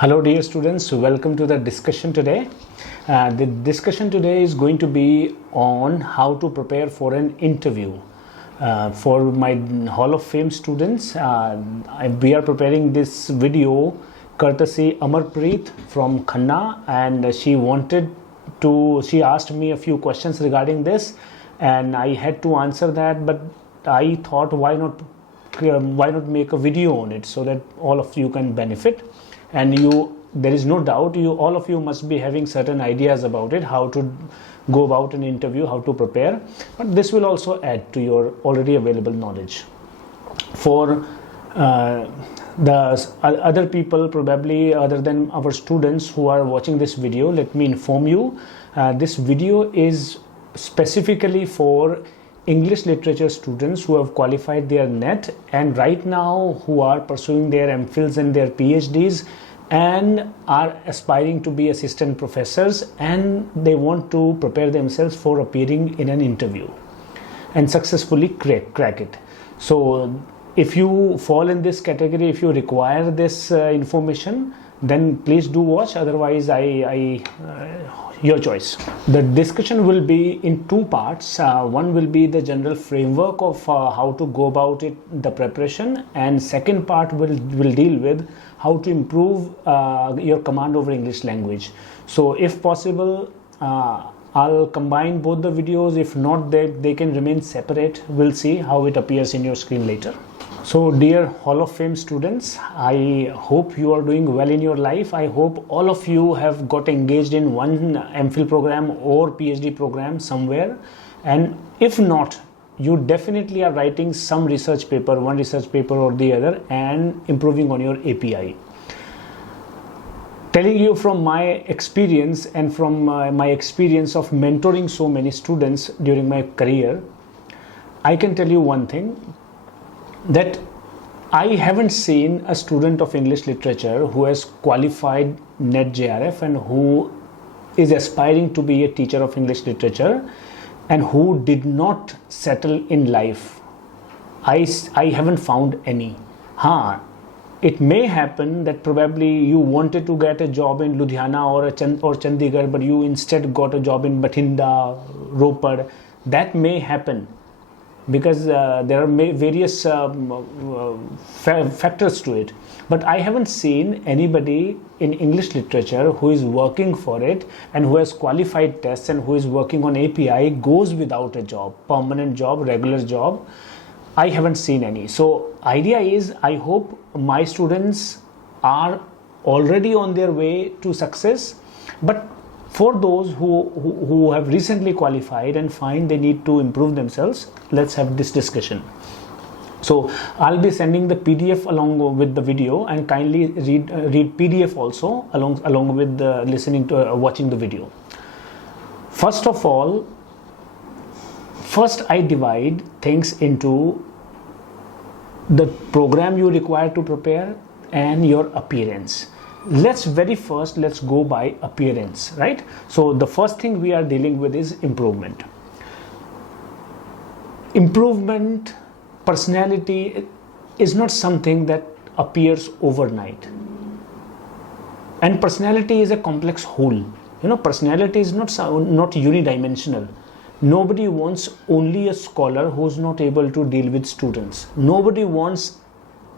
Hello dear students, welcome to the discussion today. The discussion today is going to be on how to prepare for an interview. For my Hall of Fame students, we are preparing this video courtesy Amarpreet from Khanna, and she asked me a few questions regarding this and I had to answer that, but I thought why not make a video on it so that all of you can benefit. And there is no doubt all of you must be having certain ideas about it, how to go about an interview, how to prepare, but this will also add to your already available knowledge. For the other people probably other than our students who are watching this video, let me inform you, this video is specifically for English literature students who have qualified their NET and right now who are pursuing their MPhils and their PhDs and are aspiring to be assistant professors, and they want to prepare themselves for appearing in an interview and successfully crack it. So if you fall in this category, if you require this information, then please do watch, otherwise your choice. The discussion will be in two parts. One will be the general framework of how to go about it, the preparation, and second part will deal with how to improve your command over English language. So if possible, I'll combine both the videos. If not, they can remain separate. We'll see how it appears in your screen later. So dear Hall of Fame students, I hope you are doing well in your life. I hope all of you have got engaged in one MPhil program or PhD program somewhere, and if not, you definitely are writing some research paper, one research paper or the other, and improving on your API. Telling you from my experience and from my experience of mentoring so many students during my career, I can tell you one thing, that I haven't seen a student of English literature who has qualified NET JRF and who is aspiring to be a teacher of English literature and who did not settle in life. I haven't found any. It may happen that probably you wanted to get a job in Ludhiana or Chandigarh, but you instead got a job in Bathinda, Ropar. That may happen, because there are various factors to it, but I haven't seen anybody in English literature who is working for it and who has qualified tests and who is working on API goes without a job, permanent job, regular job. I haven't seen any. So idea is, I hope my students are already on their way to success, but for those who have recently qualified and find they need to improve themselves, let's have this discussion. So I'll be sending the PDF along with the video, and kindly read PDF also along with watching the video. First of all, I divide things into the program you require to prepare and your appearance. Let's go by appearance, right? So the first thing we are dealing with is improvement. Personality is not something that appears overnight, and personality is a complex whole. Personality is not unidimensional. Nobody wants only a scholar who's not able to deal with students. Nobody wants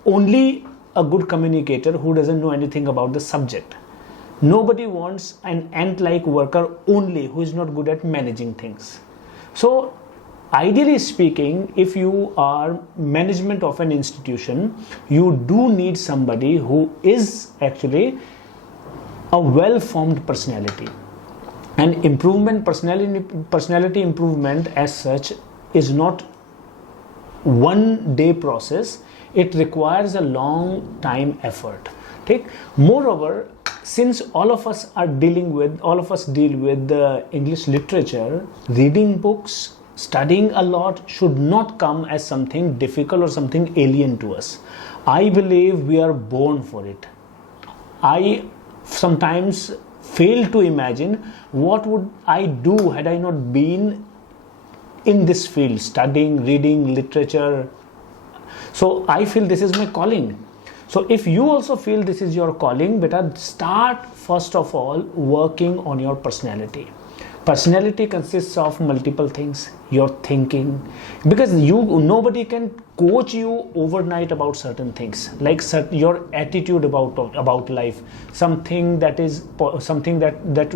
only a good communicator who doesn't know anything about the subject. Nobody wants an ant-like worker only who is not good at managing things. So ideally speaking, if you are management of an institution, you do need somebody who is actually a well-formed personality. And personality improvement as such is not one day process. It requires a long time effort. Moreover, since all of us deal with the English literature, reading books, studying a lot should not come as something difficult or something alien to us. I believe we are born for it. I sometimes fail to imagine what would I do had I not been in this field, studying, reading, literature. So I feel this is my calling. So if you also feel this is your calling, beta, start first of all working on your personality. Personality consists of multiple things. Your thinking, because nobody can coach you overnight about certain things, like your attitude about life, something that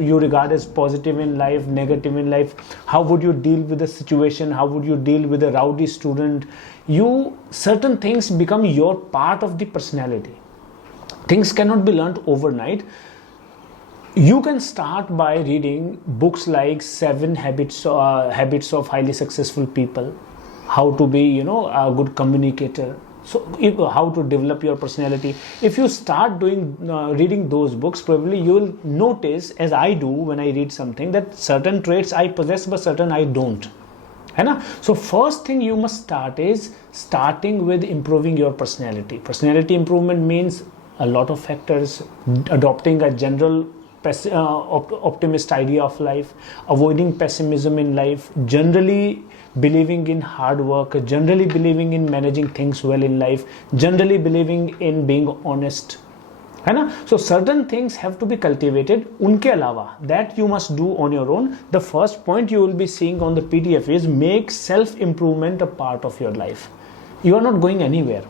you regard as positive in life, negative in life. How would you deal with the situation? How would you deal with a rowdy student? Certain things become your part of the personality. Things cannot be learned overnight. You can start by reading books like 7 Habits of Highly Successful People, how to be, a good communicator. So, how to develop your personality. If you start reading those books, probably you will notice, as I do when I read something, that certain traits I possess, but certain I don't. So first thing you must start is starting with improving your personality. Personality improvement means a lot of factors: adopting a general optimist idea of life, avoiding pessimism in life, generally believing in hard work, generally believing in managing things well in life, generally believing in being honest. So certain things have to be cultivated. Unke alawa, that you must do on your own. The first point you will be seeing on the PDF is make self improvement a part of your life. You are not going anywhere.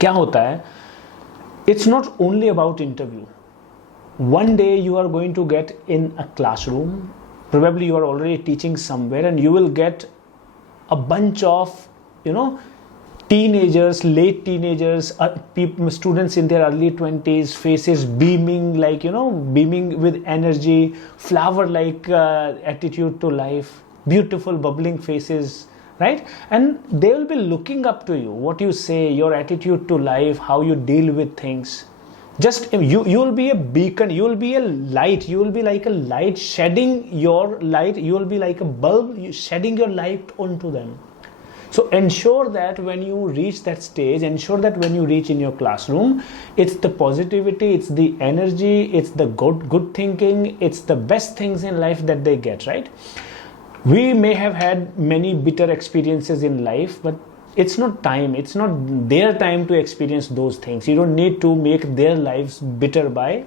क्या होता है? It's not only about interview. One day you are going to get in a classroom, probably you are already teaching somewhere, and you will get a bunch of teenagers, late teenagers, students in their early 20s, faces beaming, beaming with energy, flower like attitude to life, beautiful bubbling faces, right? And they will be looking up to you, what you say, your attitude to life, how you deal with things. Just you will be a beacon, you will be a light, you will be like a light shedding your light, you will be like a bulb shedding your light onto them. So ensure that when you reach that stage, ensure that when you reach in your classroom, it's the positivity, it's the energy, it's the good thinking, it's the best things in life that they get, right? We may have had many bitter experiences in life, but it's not their time to experience those things. You don't need to make their lives bitter by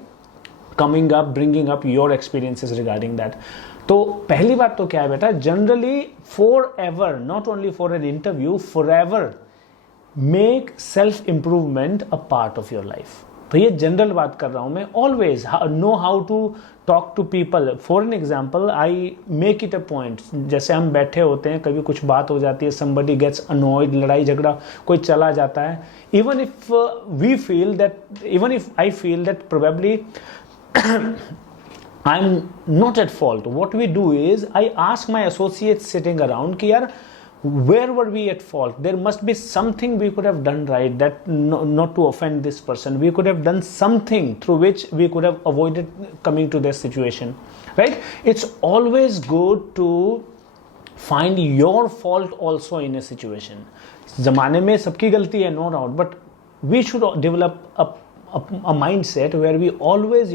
bringing up your experiences regarding that. तो पहली बात तो क्या है बेटा, generally forever, not only for an interview, forever make self improvement a part of your life. तो ये general बात कर रहा हूं मैं. Always know how to talk to people. For an example, I make it a point. जैसे हम बैठे होते हैं, कभी कुछ बात हो जाती है, somebody gets annoyed, लड़ाई झगड़ा कोई चला जाता है. Even if I feel that probably I'm not at fault, what we do is I ask my associates sitting around कि यार where were we at fault? There must be something we could have done right, that not to offend this person. We could have done something through which we could have avoided coming to this situation, right? It's always good to find your fault also in a situation. ज़माने में सबकी गलती है, no doubt, but we should develop a mindset where we always,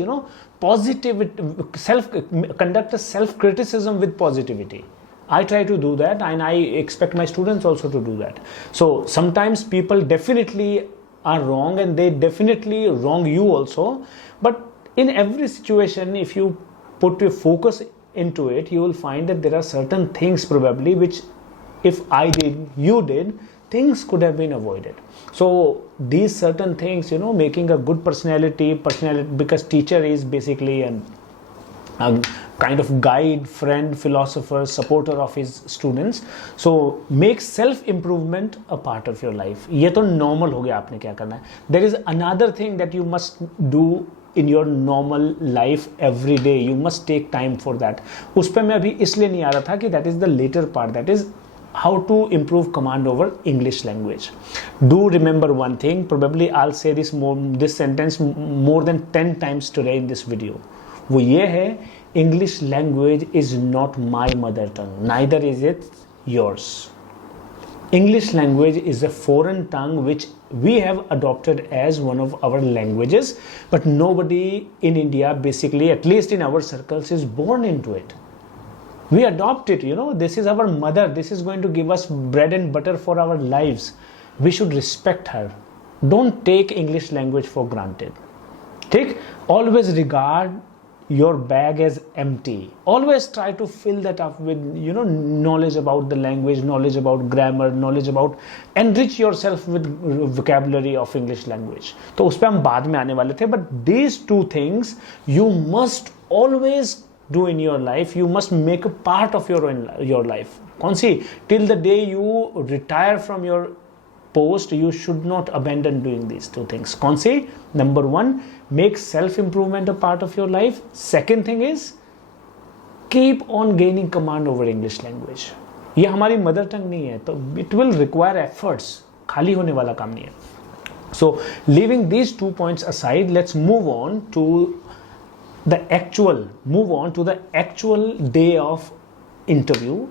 conduct a self-criticism with positivity. I try to do that, and I expect my students also to do that. So sometimes people definitely are wrong, and they definitely wrong you also. But in every situation, if you put your focus into it, you will find that there are certain things probably which, if I did, you did, things could have been avoided. So these certain things, making a good personality, because teacher is basically a kind of guide, friend, philosopher, supporter of his students. So make self-improvement a part of your life. ये तो normal हो गया, आपने क्या करना है. There is another thing that you must do in your normal life every day. You must take time for that. उस पे मैं अभी इसलिए नहीं आ रहा था कि that is the later part. That is how to improve command over English language. Do remember one thing. Probably I'll say this sentence more than 10 times today in this video. वो ये है, English language is not my mother tongue. Neither is it yours. English language is a foreign tongue which we have adopted as one of our languages, but nobody in India, basically, at least in our circles, is born into it. We adopt it, this is our mother. This is going to give us bread and butter for our lives. We should respect her. Don't take English language for granted. ठीक, always regard your bag as empty. Always try to fill that up with knowledge about the language, knowledge about grammar, knowledge about enrich yourself with vocabulary of English language. तो उस पर हम बाद में आने वाले थे, but these two things you must always do in your life. You must make a part of your life. कौन सी? Till the day you retire from your post, you should not abandon doing these two things. कौन सी? Number one, make self improvement a part of your life. Second thing is keep on gaining command over English language. ये हमारी mother tongue नहीं है, तो it will require efforts. खाली होने वाला काम नहीं है. So leaving these 2 points aside, let's move on to the actual day of interview.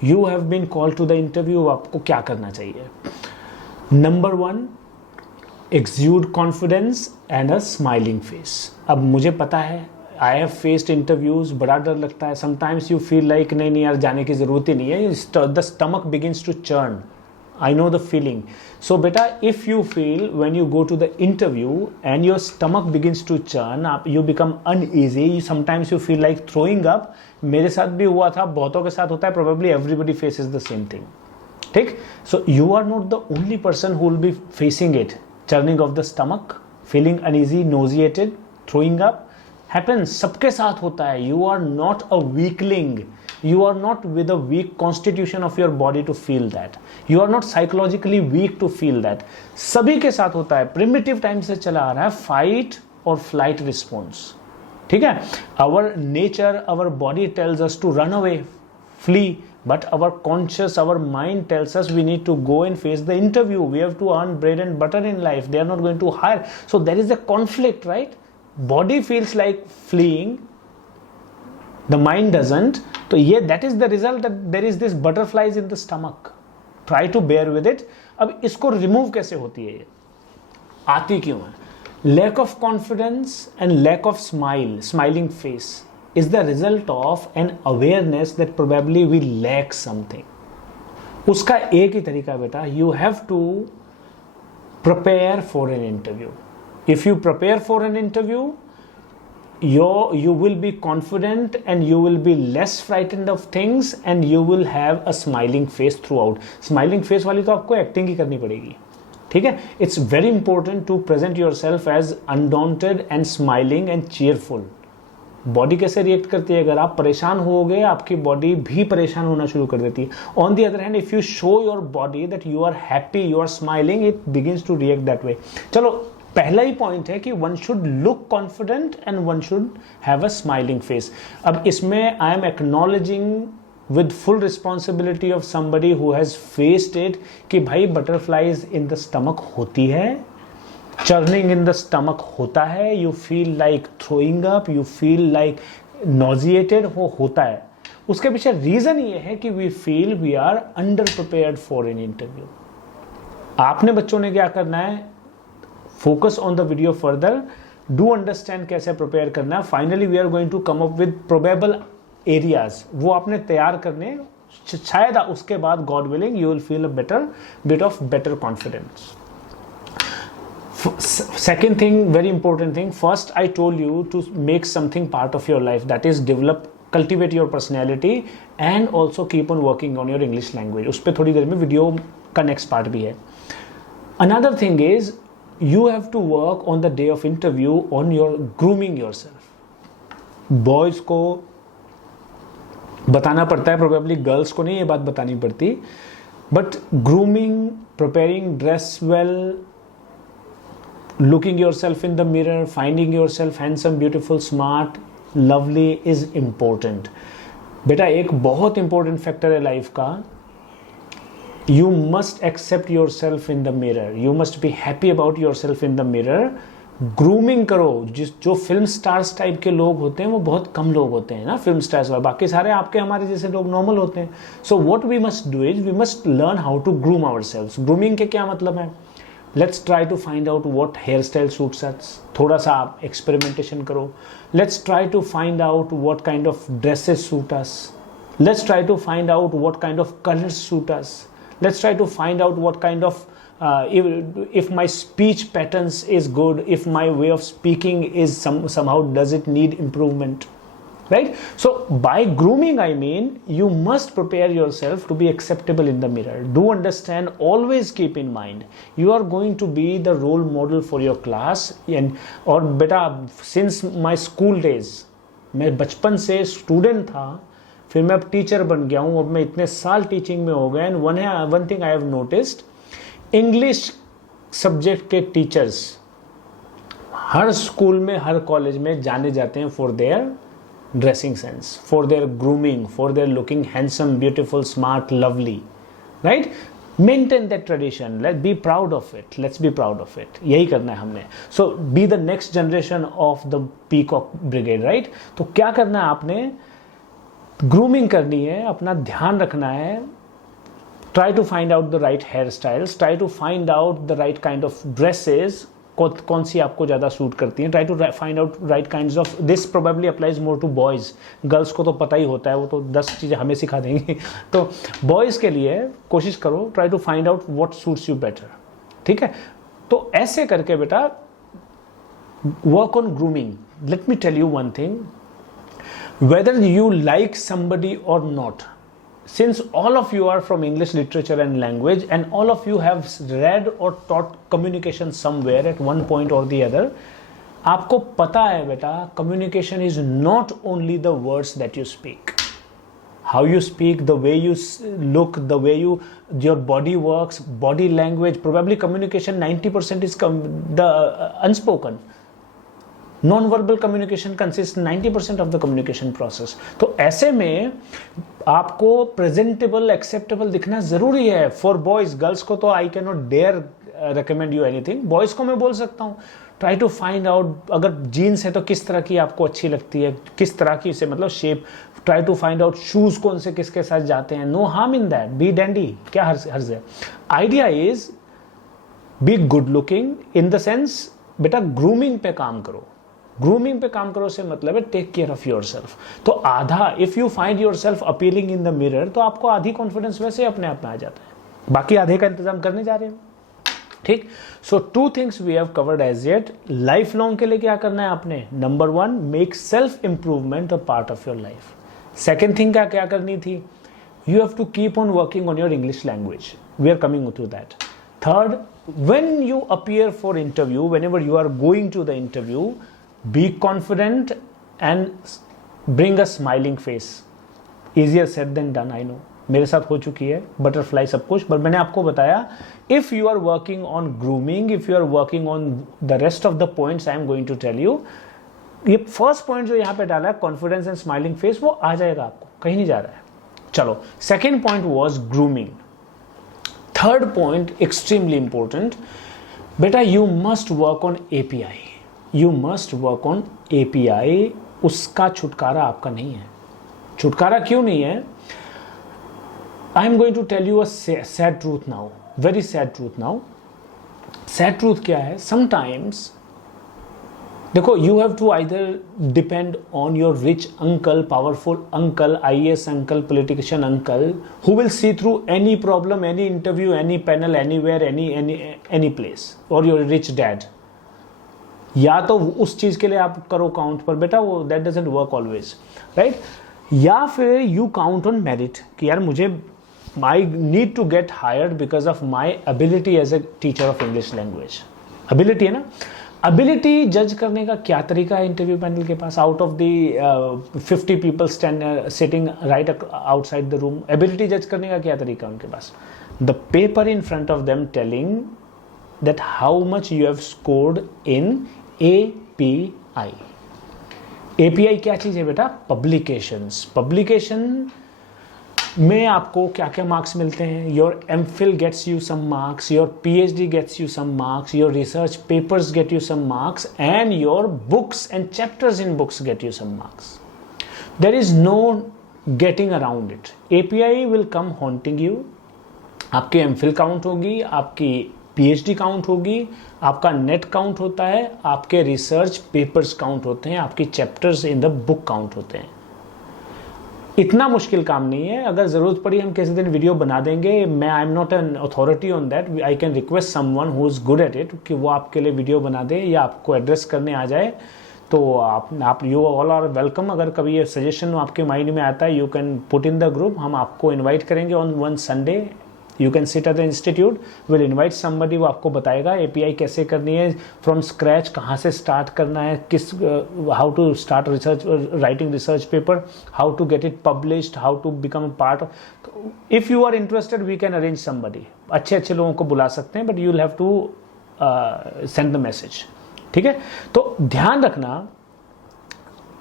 You have been called to the interview. आपको क्या करना चाहिए? Number 1, exude confidence and a smiling face. अब मुझे पता है, I have faced interviews, बड़ा डर लगता है. Sometimes you feel like नहीं यार जाने की ज़रूरत ही नहीं है. The stomach begins to churn. I know the feeling. So beta, if you feel when you go to the interview and your stomach begins to churn, you become uneasy. Sometimes you feel like throwing up. मेरे साथ भी हुआ था, बहुतों के साथ होता है. Probably everybody faces the same thing. ठीक, so you are not the only person who will be facing it. Churning of the stomach, feeling uneasy, nauseated, throwing up happens. सबके साथ होता है. You are not a weakling. You are not with a weak constitution of your body to feel that. You are not psychologically weak to feel that. सभी के साथ होता है. Primitive time से चला आ रहा है. Fight or flight response. ठीक है. Our nature, our body tells us to run away, flee. But our conscious, our mind tells us we need to go and face the interview. We have to earn bread and butter in life. They are not going to hire. So there is a conflict, right? Body feels like fleeing. The mind doesn't. So yeah, that is the result, that there is this butterflies in the stomach. Try to bear with it. अब इसको remove कैसे होती है ये? आती क्यों है? Lack of confidence and lack of smiling face is the result of an awareness that probably we lack something. उसका एक ही तरीका बेटा, you have to prepare for an interview. If you prepare for an interview, you will be confident and you will be less frightened of things and you will have a smiling face throughout. Smiling face वाली तो आपको acting ही करनी पड़ेगी. ठीक है? It's very important to present yourself as undaunted and smiling and cheerful. Body कैसे react करती है? अगर आप परेशान होगे, आपकी बॉडी भी परेशान होना शुरू कर देती है. On the other hand, if you show your body that you are happy, you are smiling, it begins to react that way. चलो, पहला ही पॉइंट है कि one should look confident and one should have a smiling face. अब इसमें I am acknowledging with full responsibility of somebody who has faced it कि भाई butterflies in the stomach होती है, churning in the stomach होता है, you feel like throwing up, you feel like nauseated, वो होता है. उसके पीछे रीजन ये है कि we feel we are under prepared for an interview. आपने बच्चों ने क्या करना है? Focus on the video further, do understand कैसे प्रिपेयर करना है. Finally we are going to come up with probable areas, वो आपने तैयार करने, शायद उसके बाद God willing you will feel a bit of better confidence. Second thing, very important thing, first I told you to make something part of your life, that is cultivate your personality and also keep on working on your English language. उस पर थोड़ी देर में video का next part भी है. Another thing is you have to work on the day of interview on your grooming yourself. Boys को बताना पड़ता है, probably girls को नहीं ये बात बतानी पड़ती, but grooming, preparing, dress well, looking yourself in the mirror, finding yourself handsome, beautiful, smart, lovely is important. बेटा एक बहुत important factor है लाइफ का, you must accept yourself in the mirror, you must be happy about yourself in the mirror. Grooming करो. जो film stars type के लोग होते हैं वो बहुत कम लोग होते हैं ना, फिल्म स्टार्स वाले, बाकी सारे आपके हमारे जैसे लोग नॉर्मल होते हैं. So what we must do is we must learn how to groom ourselves. Grooming के क्या मतलब है? Let's try to find out what hair style suits us. थोड़ा सा आप एक्सपेरिमेंटेशन करो. Let's try to find out what kind of dresses suit us. Let's try to find out what kind of colours suit us. Let's try to find out what kind of if my speech patterns is good, if my way of speaking is somehow does it need improvement, right? So by grooming I mean you must prepare yourself to be acceptable in the mirror. Do understand, always keep in mind you are going to be the role model for your class. And और बेटा since my school days, मैं बचपन से student था, फिर मैं अब teacher बन गया हूँ, अब मैं इतने साल टीचिंग में हो गए। And one thing I have noticed, English subject के टीचर्स हर स्कूल में हर कॉलेज में जाने जाते हैं for their dressing sense, for their grooming, for their looking handsome, beautiful, smart, lovely, right? Maintain that tradition, let's be proud of it, let's be proud of it, यही करना है हमने। So be the next generation of the peacock brigade, right? तो क्या करना है आपने, grooming करनी है, अपना ध्यान रखना है, try to find out the right hairstyles, try to find out the right kind of dresses, कौन सी आपको ज़्यादा सूट करती हैं, try to find out right kinds of, this probably applies more to boys, girls को तो पता ही होता है, वो तो 10 चीज़ें हमें सिखा देंगे। तो बॉयज़ के लिए कोशिश करो, try to find out what suits you better, ठीक है? तो ऐसे करके बेटा work on grooming. Let me tell you one thing, whether you like somebody or not, since all of you are from English literature and language and all of you have read or taught communication somewhere at one point or the other, आपको पता है बेटा communication is not only the words that you speak, how you speak, the way you look, the way your body works, body language. Probably communication 90% is the unspoken. Non-verbal communication consists 90% of the communication process. तो ऐसे में आपको presentable, acceptable दिखना जरूरी है for boys. Girls को तो I can not dare recommend you anything, boys को मैं बोल सकता हूँ ट्राई टू फाइंड आउट, अगर जीन्स है तो किस तरह की आपको अच्छी लगती है, किस तरह की से मतलब shape, try to find out shoes कौन से किसके साथ जाते हैं, no harm in that, be dandy, क्या हर्ज है। Idea is be good looking in the sense बेटा ग्रूमिंग पे काम करो। ग्रूमिंग पे काम करो से मतलब है take care of your self. तो आधा, if you find your self appealing in the mirror, तो आपको आधी कॉन्फिडेंस वैसे अपने आप में आ जाता है, बाकी आधे का इंतजाम करने जा रहे हैं, ठीक? So 2 things we have covered as yet. Life long के लिए क्या करना है आपने, number 1 make self improvement a part of your life. Second thing क्या करनी थी, you have to keep on working on your English language, we are coming to that. Third, when you appear for interview, whenever you are going to the interview, be confident and bring a smiling face. Easier said than done, I know, मेरे साथ हो चुकी है butterfly सब कुछ, but मैंने आपको बताया if you are working on grooming, if you are working on the rest of the points I am going to tell you, ये फर्स्ट पॉइंट जो यहाँ पे डाला है कॉन्फिडेंस एंड स्माइलिंग फेस, वो आ जाएगा आपको, कहीं नहीं जा रहा है। चलो, second point was grooming. Third point extremely important, बेटा you must work on API, you must work on API। उसका छुटकारा आपका नहीं है। छुटकारा क्यों नहीं है? I am going to tell you a sad truth now, very sad truth now. Sad truth क्या है? समटाइम्स देखो, you have to either depend on your rich uncle, powerful uncle, IAS uncle, politician uncle, who will see through any problem, any interview, any panel, anywhere, any place, or your rich dad. या तो उस चीज के लिए आप करो count, पर बेटा वो that doesn't work always, right? या फिर यू काउंट ऑन मेरिट कि यार मुझे I need to get hired because of my ability as a teacher of English language. Ability है ना, एबिलिटी जज करने का क्या तरीका है इंटरव्यू पैनल के पास? Out of the 50 people sitting right outside the room, ability जज करने का क्या तरीका है उनके पास? The paper in front of them telling that how much you have scored in API. API क्या चीज है बेटा? पब्लिकेशंस। पब्लिकेशन में आपको क्या क्या मार्क्स मिलते हैं? Your MPhil gets you some marks, your PhD gets you some marks, your research papers get you some marks, and your books and chapters in books get you some marks. There is no getting around it. API will come haunting you. आपकी MPhil count होगी, आपकी PhD count होगी, आपका net count होता है, आपके research papers count होते हैं, आपकी chapters in the book count होते हैं। इतना मुश्किल काम नहीं है। अगर ज़रूरत पड़ी हम किसी दिन वीडियो बना देंगे। मैं आई am not an authority on that, I can request someone who is good at it कि वो आपके लिए वीडियो बना दे या आपको एड्रेस करने आ जाए। तो आप यू ऑल आर वेलकम। अगर कभी ये सजेशन आपके माइंड में आता है, you can put in the group. हम आपको इन्वाइट करेंगे on one Sunday. You can sit at the institute, will invite somebody, वो आपको बताएगा एपीआई कैसे करनी है फ्रॉम स्क्रैच, कहाँ से स्टार्ट करना है, किस how to start research, writing research paper, how to get it published, how to become a part. If you are interested we can arrange somebody. अच्छे अच्छे लोगों को बुला सकते हैं, but you will have to send the message. ठीक है, तो ध्यान रखना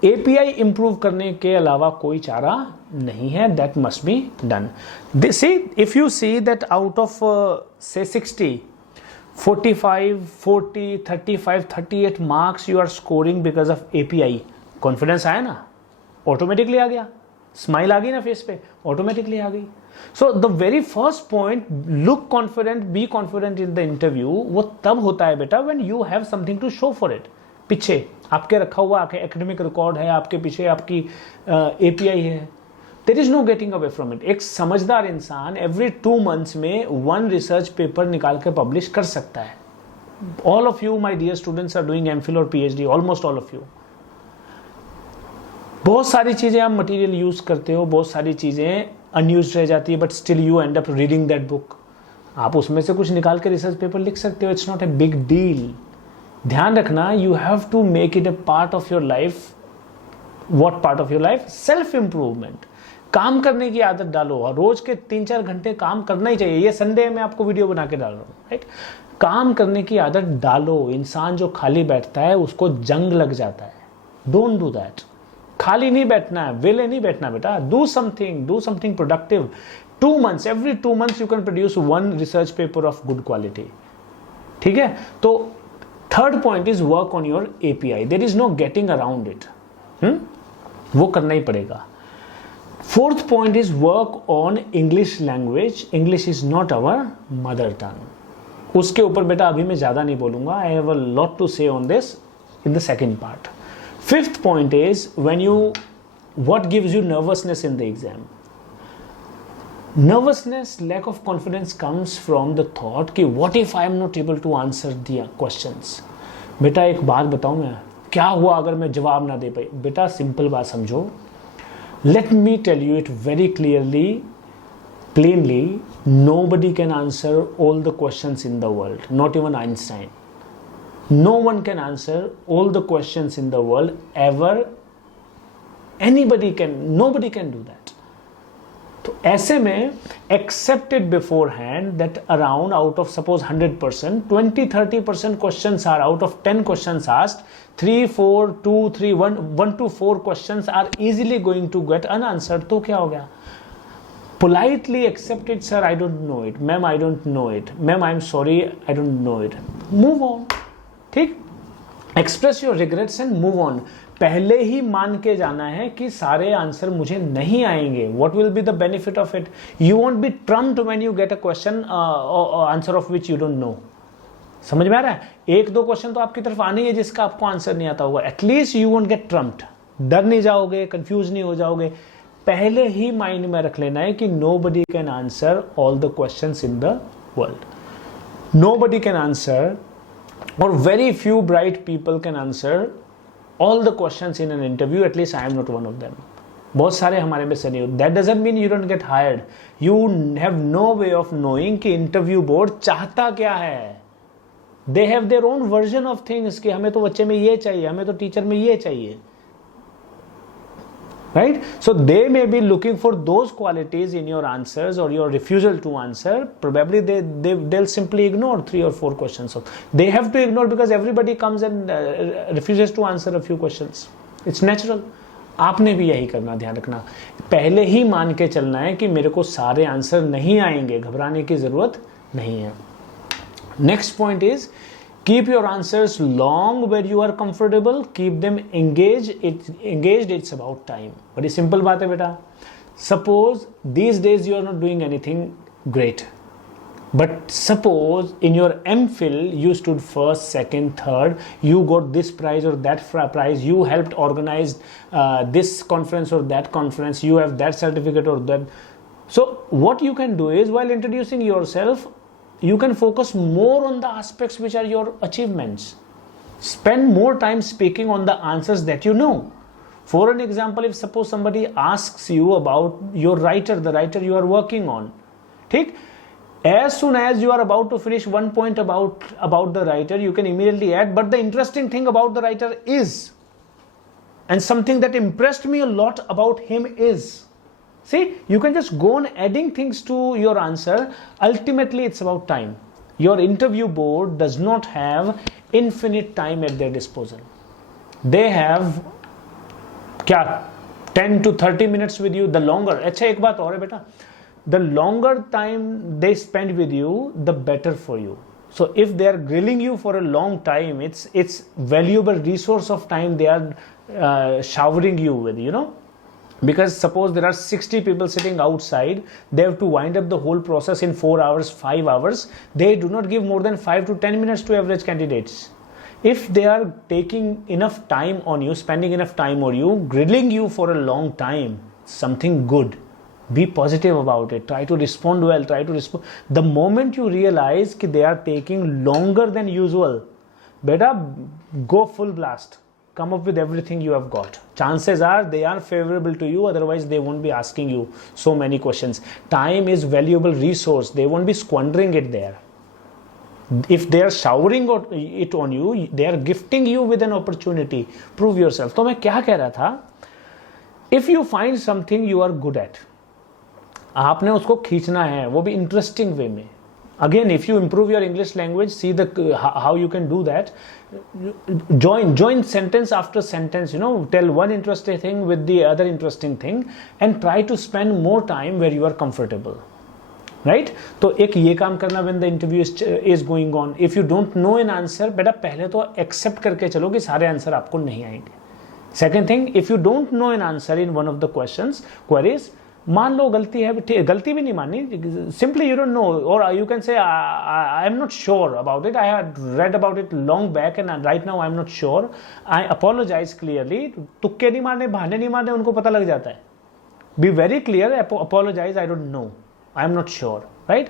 एपीआई इंप्रूव करने के अलावा कोई चारा नहीं है, that must be done. See if you see that out of से 60, 45, 40, 35, 38 marks you are scoring because of API, confidence आया ना, ऑटोमेटिकली आ गया, स्माइल आ गई ना फेस पे, ऑटोमेटिकली आ गई। So the very first point, look confident, be confident in the interview, वो तब होता है बेटा when you have something to show for it. पीछे आपके रखा हुआ एकेडमिक रिकॉर्ड है, आपके पीछे आपकी एपीआई है, there is no getting away from it. एक समझदार इंसान एवरी 2 months में 1 रिसर्च पेपर निकाल के पब्लिश कर सकता है। All of you my dear students are doing MPhil और PhD, almost all of you. बहुत सारी चीजें आप मटेरियल यूज करते हो, बहुत सारी चीजें अनयूज्ड रह जाती है, but still you and up reading that book. आप उसमें से कुछ निकाल के रिसर्च पेपर लिख सकते हो, it's not a big deal. ध्यान रखना, you have to make it a part of your life. What part of your life? Self improvement. काम करने की आदत डालो, रोज के 3-4 घंटे काम करना ही चाहिए। ये संडे में आपको वीडियो बना के डाल रहा हूं, राइट? काम करने की आदत डालो। इंसान जो खाली बैठता है उसको जंग लग जाता है। Don't do that. खाली नहीं बैठना है, वेले नहीं बैठना बेटा। Do something productive. 2 months, every 2 months you can produce 1 research paper of good quality. ठीक है, तो third point is work on your API, there is no getting around it. वो करना ही पड़ेगा। Fourth point is work on English language. English is not our mother tongue. उसके ऊपर बेटा अभी मैं ज्यादा नहीं बोलूंगा, I have a lot to say on this in the second part. Fifth point is when you, what gives you nervousness in the exam? Nervousness, lack of confidence comes from the thought कि what if I am not able to answer the questions। बेटा एक बात बताऊं मैं, क्या हुआ अगर मैं जवाब ना दे पाई? बेटा सिंपल बात समझो, let me tell you it very clearly, plainly, nobody can answer all the questions in the world, not even Einstein. No one can answer all the questions in the world ever. Nobody can do that. तो ऐसे में accepted beforehand that around out of suppose 100%, 20-30% questions are out of 10 questions asked, 3, 4, 2, 3, 1 to 4 questions are easily going to get unanswered। तो क्या हो गया? Politely accept it, sir, I don't know it, ma'am, I don't know it, ma'am, I'm sorry, I don't know it, move on। ठीक, express your regrets and move on। पहले ही मान के जाना है कि सारे आंसर मुझे नहीं आएंगे। What will be the benefit of it? You won't be trumped when you get a question answer of which you don't know। समझ में आ रहा है? 1-2 क्वेश्चन तो आपकी तरफ आने ही है जिसका आपको आंसर नहीं आता होगा। At least you won't get trumped, डर नहीं जाओगे, कंफ्यूज नहीं हो जाओगे। पहले ही माइंड में रख लेना है कि nobody can answer all the questions in the world। Nobody can answer, or very few bright people can answer all the questions in an interview, at least I am not one of them। बहुत सारे हमारे में से नहीं हो। That doesn't mean you don't get hired। You have no way of knowing कि interview board चाहता क्या है। They have their own version of things कि हमें तो बच्चे में ये चाहिए, हमें तो टीचर में ये चाहिए, right? So they may be looking for those qualities in your answers or your refusal to answer। Probably they'll simply ignore 3 or 4 questions। They have to ignore because everybody comes and refuses to answer a few questions। It's natural। आपने भी यही करना, ध्यान रखना। पहले ही मान के चलना है कि मेरे को सारे आंसर नहीं आएंगे, घबराने की जरूरत नहीं है। Next point is keep your answers long where you are comfortable, keep them engaged, it's about time। बड़ी सिंपल बात है बेटा। Suppose these days you are not doing anything great, But suppose in your MPhil you stood first, second, third, you got this prize or that prize, you helped organize this conference or that conference, you have that certificate or that. So what you can do is, while introducing yourself, you can focus more on the aspects which are your achievements. Spend more time speaking on the answers that you know. For an example, if suppose somebody asks you about your writer, the writer you are working on, ठीक? As soon as you are about to finish one point about the writer, you can immediately add, but the interesting thing about the writer is, and something that impressed me a lot about him is. See, you can just go on adding things to your answer. Ultimately, it's about time. Your interview board does not have infinite time at their disposal. They have 10 to 30 minutes with you. The longer, अच्छा एक बात और है बेटा, the longer time they spend with you, the better for you. So if they are grilling you for a long time, it's valuable resource of time they are showering you with, you know. Because suppose there are 60 people sitting outside, they have to wind up the whole process in 4 hours, 5 hours. They do not give more than 5 to 10 minutes to average candidates. If they are taking enough time on you, spending enough time on you, grilling you for a long time, something good. Be positive about it. Try to respond well. Try to respond. The moment you realize that they are taking longer than usual, better go full blast. Come up with everything you have got. Chances are they are favorable to you, otherwise they won't be asking you so many questions. Time is valuable resource. They won't be squandering it there. If they are showering it on you, they are gifting you with an opportunity. Prove yourself. तो मैं क्या कह रहा था? If you find something you are good at, आपने उसको खींचना है, वो भी इंटरेस्टिंग वे में. Again, if you improve your English language, see how you can do that. Join sentence after sentence, you know, tell one interesting thing with the other interesting thing and try to spend more time where you are comfortable. Right? तो एक ये काम करना when the interview is going on. If you don't know an answer, बेटा पहले तो accept करके चलो कि सारे आंसर आपको नहीं आएंगे. Second thing, if you don't know an answer in one of the queries, मान लो गलती है, गलती भी नहीं माननी, simply you don't know, or you can say I am not sure about it, I had read about it long back and right now I am not sure, I apologize clearly. तुक्के नहीं मारने, बहाने नहीं मारने, उनको पता लग जाता है. Be very clear, apologize, I don't know, I am not sure, right?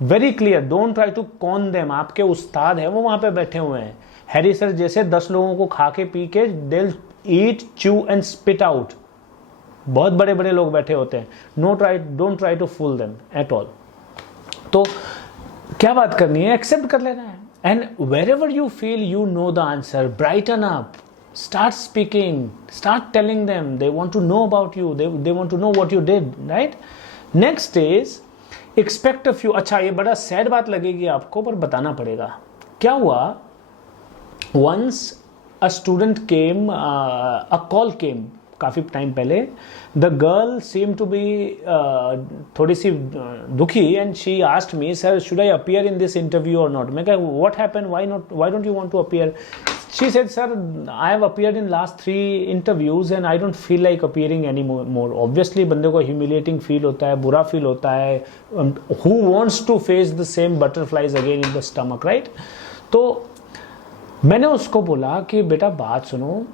Very clear, don't try to con them. आपके उस्ताद हैं, वो वहाँ पे बैठे हुए हैं, हैरी सर जैसे 10 लोगों को खा के पी के they'll eat, chew and spit out. बहुत बड़े बड़े लोग बैठे होते हैं. Don't try to fool them at all. तो क्या बात करनी है, एक्सेप्ट कर लेना है. And wherever you feel you know the answer, brighten up, start speaking, start telling them. They want to know about you, they want to know what you did, right. Next is expect a few. अच्छा, ये बड़ा sad बात लगेगी आपको, पर बताना पड़ेगा. क्या हुआ, once a student came, a call came काफ़ी टाइम पहले. The girl seem to be थोड़ी सी दुखी and she asked me, sir should I appear in this interview और नॉट. मैं कहा what happen, why don't you want to appear. She said, sir I have appeared in last 3 interviews and I don't feel like appearing any more. Obviously बंदे को humiliating feel होता है, बुरा feel होता है. Who wants to face the same butterflies again in the stomach, right. तो मैंने उसको बोला कि बेटा बात सुनो,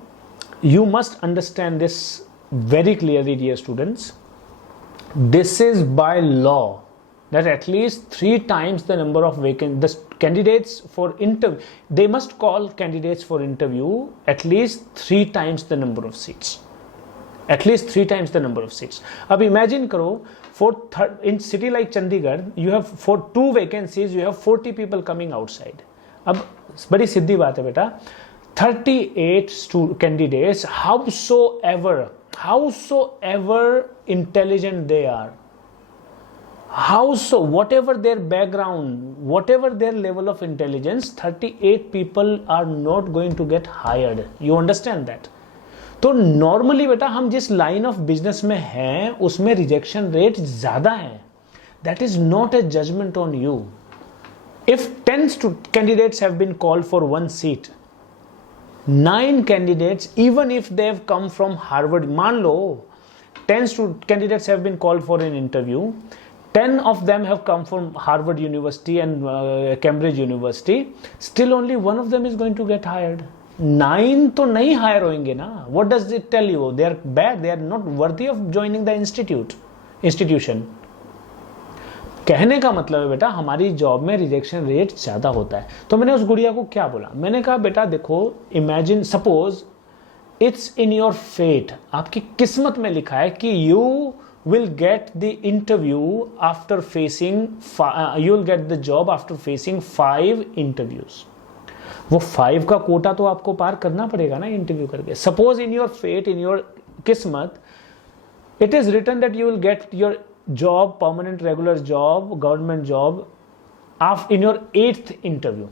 you must understand this very clearly, dear students. This is by law that at least 3 times the number of the candidates for interview, they must call candidates for interview at least 3 times the number of seats. At least 3 times the number of seats. अब imagine करो, in city like Chandigarh, you have for 2 vacancies, you have 40 people coming outside. अब बड़ी सीधी बात है बेटा, 38 candidates, howsoever intelligent they are, whatever their background, whatever their level of intelligence, 38 people are not going to get hired. You understand that? तो normally बेटा हम जिस line of business में हैं उसमें रिजेक्शन रेट ज्यादा है. That is not a judgement on you. If 10 candidates have been called for 1 seat, 9 candidates, even if they have come from Harvard, मान लो 10 candidates have been called for an interview, 10 of them have come from Harvard University and Cambridge University, still only one of them is going to get hired. 9 तो नहीं hire होंगे ना. What does it tell you? They are bad, they are not worthy of joining the institution. कहने का मतलब है बेटा हमारी जॉब में रिजेक्शन रेट ज़्यादा होता है. तो मैंने उस गुड़िया को क्या बोला, मैंने कहा बेटा देखो, imagine suppose it's in your fate, आपकी किस्मत में लिखा है कि you will get the interview after facing you will get the job after facing 5 interviews. वो 5 का कोटा तो आपको पार करना पड़ेगा ना इंटरव्यू करके. Suppose in your fate, in your किस्मत, it is written that you will get your job, permanent regular job, government job in your 8th interview.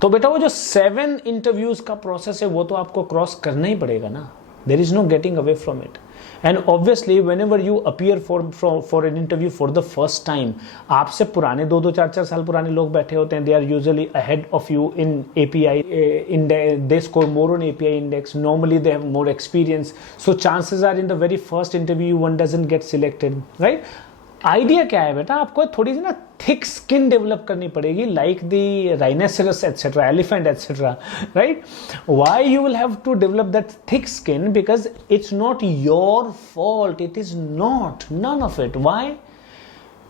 तो बेटा वो जो 7 interviews का प्रोसेस है वो तो आपको क्रॉस करना ही पड़ेगा ना. There is no getting away from it. And obviously whenever you appear for an interview for the first time, आपसे पुराने 2-2, 4-4 साल पुराने लोग बैठे होते हैं. They are usually ahead of you in API. They score more on API index. Normally they have more experience. So chances are in the very first interview one doesn't get selected, right? Idea क्या है बेटा, आपको थोड़ी सी ना thick skin develop करनी पड़ेगी, like the rhinoceros etcetera, elephant etcetera, right. Why you will have to develop that thick skin? Because it's not your fault, it is not, none of it. Why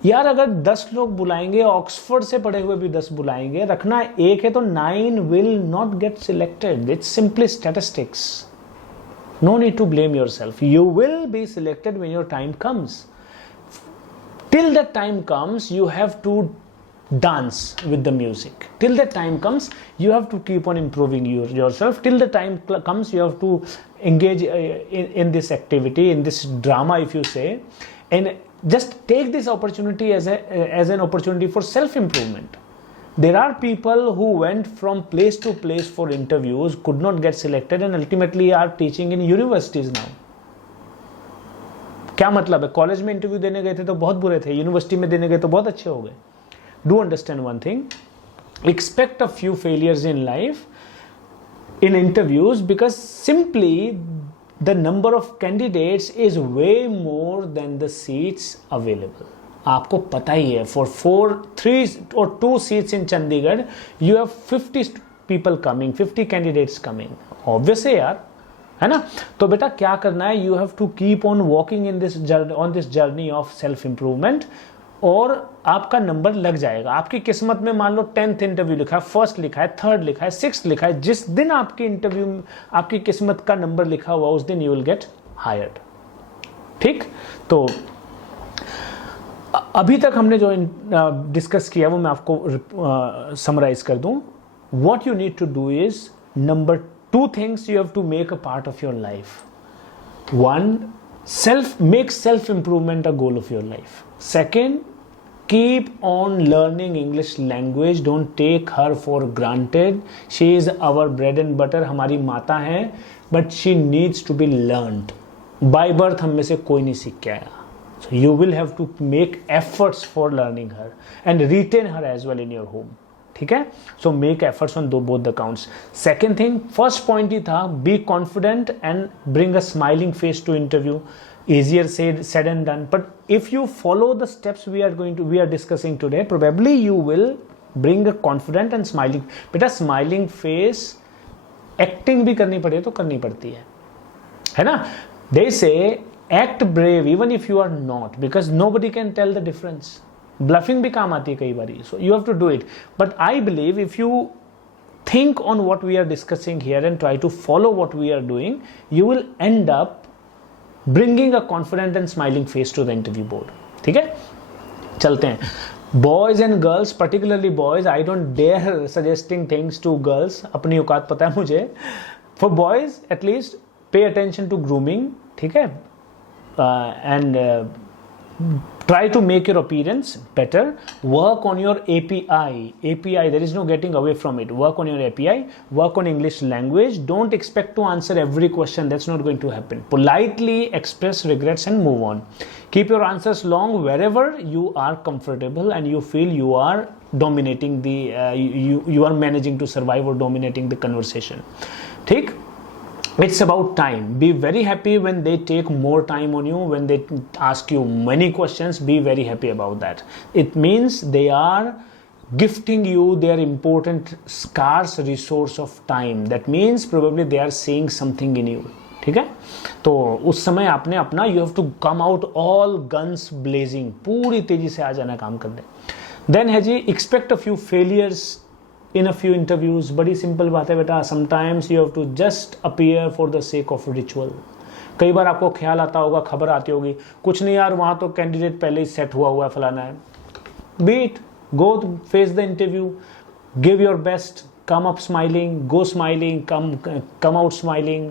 यार, अगर 10 लोग बुलाएंगे, Oxford से पढ़े हुए भी 10 बुलाएंगे, रखना एक है तो 9 will not get selected. It's simply statistics. No need to blame yourself. You will be selected when your time comes. Till that time comes, you have to dance with the music. Till that time comes, you have to keep on improving yourself. Till the time comes, you have to engage in this activity, in this drama, if you say, and just take this opportunity as an opportunity for self-improvement. There are people who went from place to place for interviews, could not get selected, and ultimately are teaching in universities now. क्या मतलब है? College में interview देने गए थे तो बहुत बुरे थे, यूनिवर्सिटी में देने गए तो बहुत अच्छे हो गए. Do understand one thing, expect a few failures in life in interviews, because simply the number of candidates is way more than the seats available. आपको पता ही है, for 3 or 2 seats in Chandigarh you have 50 people coming, 50 candidates coming. Obviously यार, है ना. तो बेटा क्या करना है, you have to keep on walking in this journey of self improvement, और आपका नंबर लग जाएगा. आपकी किस्मत में मान लो 10th इंटरव्यू लिखा है, 1st लिखा है, 3rd लिखा है, 6th लिखा है, जिस दिन आपकी इंटरव्यू आपकी किस्मत का नंबर लिखा हुआ उस दिन यू विल गेट हायर्ड. ठीक, तो अभी तक हमने जो डिस्कस किया वो मैं आपको समराइज कर दूं. What you need to do is, number 2 things you have to make a part of your life. 1, make self improvement a goal of your life. 2, keep on learning English language. Don't take her for granted. She is our bread and butter. हमारी माता है, but she needs to be learned. By birth हम में से कोई नहीं सीख के आया. So you will have to make efforts for learning her and retain her as well in your home. ठीक है. So make efforts on both the counts. Second thing, first point ही था, be confident and bring a smiling face to interview. easier said and done, but if you follow the steps we are discussing today, probably you will bring a confident and smiling. बेटा smiling face acting भी करनी पड़े तो करनी पड़ती है ना. They say act brave even if you are not, because nobody can tell the difference. Bluffing भी काम आती है कई बारी, so you have to do it. But I believe if you think on what we are discussing here and try to follow what we are doing, you will end up bringing a confident and smiling face to the interview board. ठीक है, चलते हैं. Boys and girls, particularly boys, I don't dare suggesting things to girls. अपनी औकात पता है मुझे. For boys, at least pay attention to grooming. ठीक है, and try to make your appearance better. Work on your API, there is no getting away from it. Work on your API, work on English language. Don't expect to answer every question, that's not going to happen. Politely express regrets and move on. Keep your answers long wherever you are comfortable and you feel you are dominating you are managing to survive or dominating the conversation. ठीक. It's about time. Be very happy when they take more time on you, when they ask you many questions. Be very happy about that. It means they are gifting you their important scarce resource of time. That means probably they are seeing something in you. ठीक है, तो उस समय आपने अपना you have to come out all guns blazing, पूरी तेजी से आ जाना काम कर दे. देन है जी, expect a few failures in a few interviews. बड़ी सिंपल बात है बेटा. Sometimes you have to just appear for the sake of ritual. कई बार आपको ख्याल आता होगा, खबर आती होगी, कुछ नहीं यार वहाँ तो कैंडिडेट पहले ही सेट हुआ है, फलाना है. Beat, go face the interview, give your best, come up smiling, go smiling, come out smiling,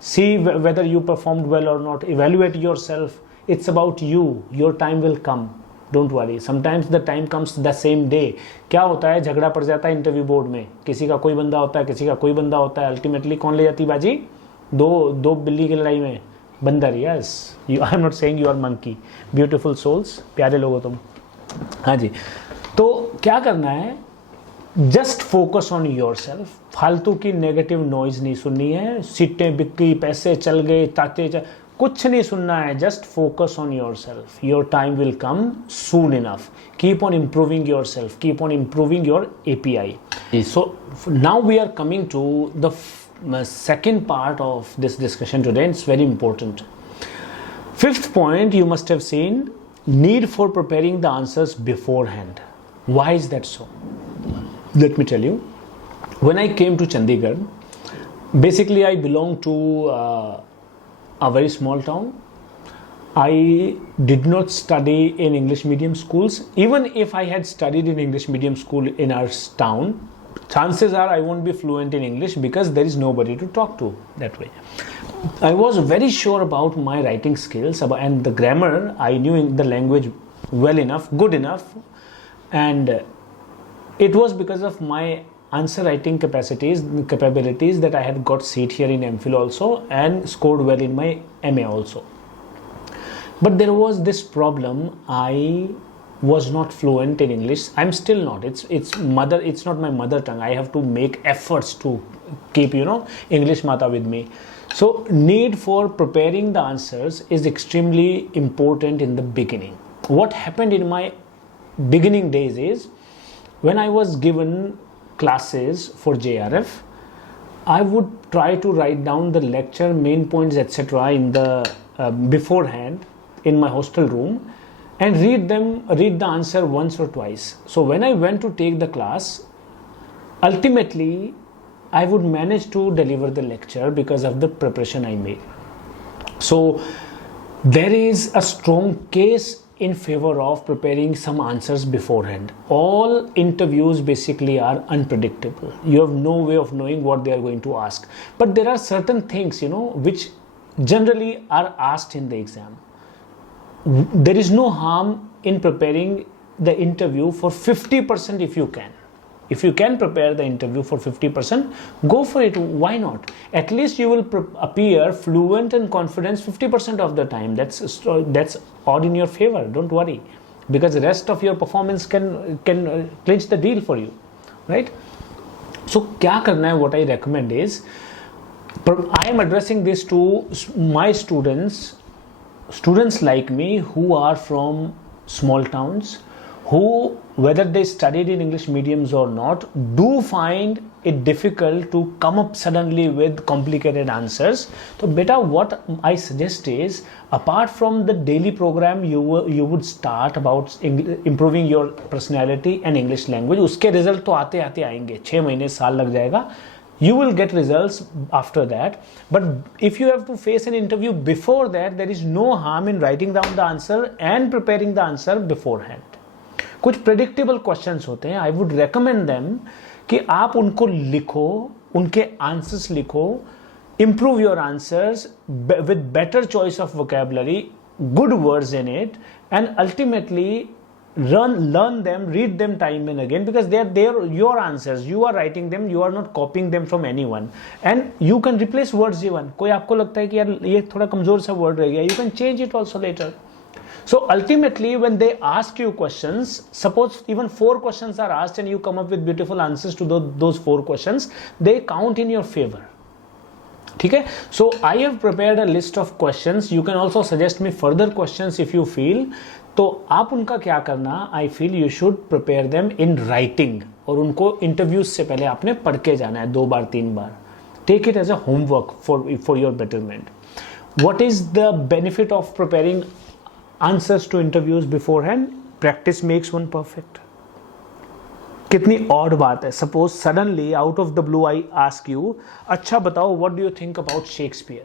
see whether you performed well or not, evaluate yourself. It's about you. Your time will come. Don't worry. Sometimes the time comes the same day. क्या होता है, झगड़ा पड़ जाता है interview board में, किसी का कोई बंदा होता है, किसी का कोई बंदा होता है. अल्टीमेटली कौन ले जाती बाजी? दो बिल्ली की लड़ाई में बंदर. Yes, you, I am not saying you are monkey. Beautiful souls, प्यारे लोगो तुम. हाँ जी, तो क्या करना है, just focus on yourself. फालतू की नेगेटिव नॉइज नहीं सुननी है. सीटें बिक गई, पैसे चल गए, कुछ नहीं सुनना है. Just focus on your self. Your time will come soon enough. Keep on improving your self, keep on improving your API. So now we are coming to the second part of this discussion today. It's very important. Fifth point you must have seen, need for preparing the answers beforehand. Why is that so? Let me tell you. When I came to Chandigarh, basically I belong to a very small town. I did not study in English medium schools. Even if I had studied in English medium school in our town, chances are I won't be fluent in English because there is nobody to talk to that way. I was very sure about my writing skills and the grammar. I knew the language well enough, good enough, and it was because of my answer writing capabilities that I had got seat here in MPhil also and scored well in my MA also. But there was this problem. I was not fluent in English. I'm still not. It's not my mother tongue. I have to make efforts to keep English mata with me. So need for preparing the answers is extremely important in the beginning. What happened in my beginning days is, when I was given classes for JRF, I would try to write down the lecture, main points, etc. in the beforehand in my hostel room and read the answer once or twice. So when I went to take the class, ultimately I would manage to deliver the lecture because of the preparation I made. So there is a strong case in favor of preparing some answers beforehand. All interviews basically are unpredictable. You have no way of knowing what they are going to ask. But there are certain things, which generally are asked in the exam. There is no harm in preparing the interview for 50% if you can. If you can prepare the interview for 50%, go for it. Why not? At least you will appear fluent and confident 50% of the time. That's odd in your favor. Don't worry, because the rest of your performance can clinch the deal for you, right? So क्या करना है? What I recommend is, I am addressing this to my students like me who are from small towns, who, whether they studied in English mediums or not, do find it difficult to come up suddenly with complicated answers. So beta, what I suggest is, apart from the daily program you would start about improving your personality and English language. उसके result तो आते आते आएंगे, 6 महीने साल लग जाएगा. You will get results after that. But if you have to face an interview before that, there is no harm in writing down the answer and preparing the answer beforehand. कुछ predictable questions होते हैं. I would recommend them कि आप उनको लिखो, उनके answers लिखो, improve your answers with better choice of vocabulary, good words in it, and ultimately learn them, read them time and again, because they are your answers. You are writing them, you are not copying them from anyone, and you can replace words even. कोई आपको लगता है कि यार ये थोड़ा कमजोर सा वर्ड रह गया, you can change it also later. So ultimately, when they ask you questions, suppose even 4 questions are asked and you come up with beautiful answers to those 4 questions, they count in your favor. ठीक है. So I have prepared a list of questions. You can also suggest me further questions if you feel. तो आप उनका क्या करना, I feel you should prepare them in writing, और उनको interviews से पहले आपने पढ़ के जाना है 2 बार 3 बार. Take it as a homework for your betterment. What is the benefit of preparing answers to interviews beforehand? Practice makes one perfect. कितनी ऑड बात है. Suppose suddenly out of the blue I ask you, अच्छा बताओ what do you think about Shakespeare,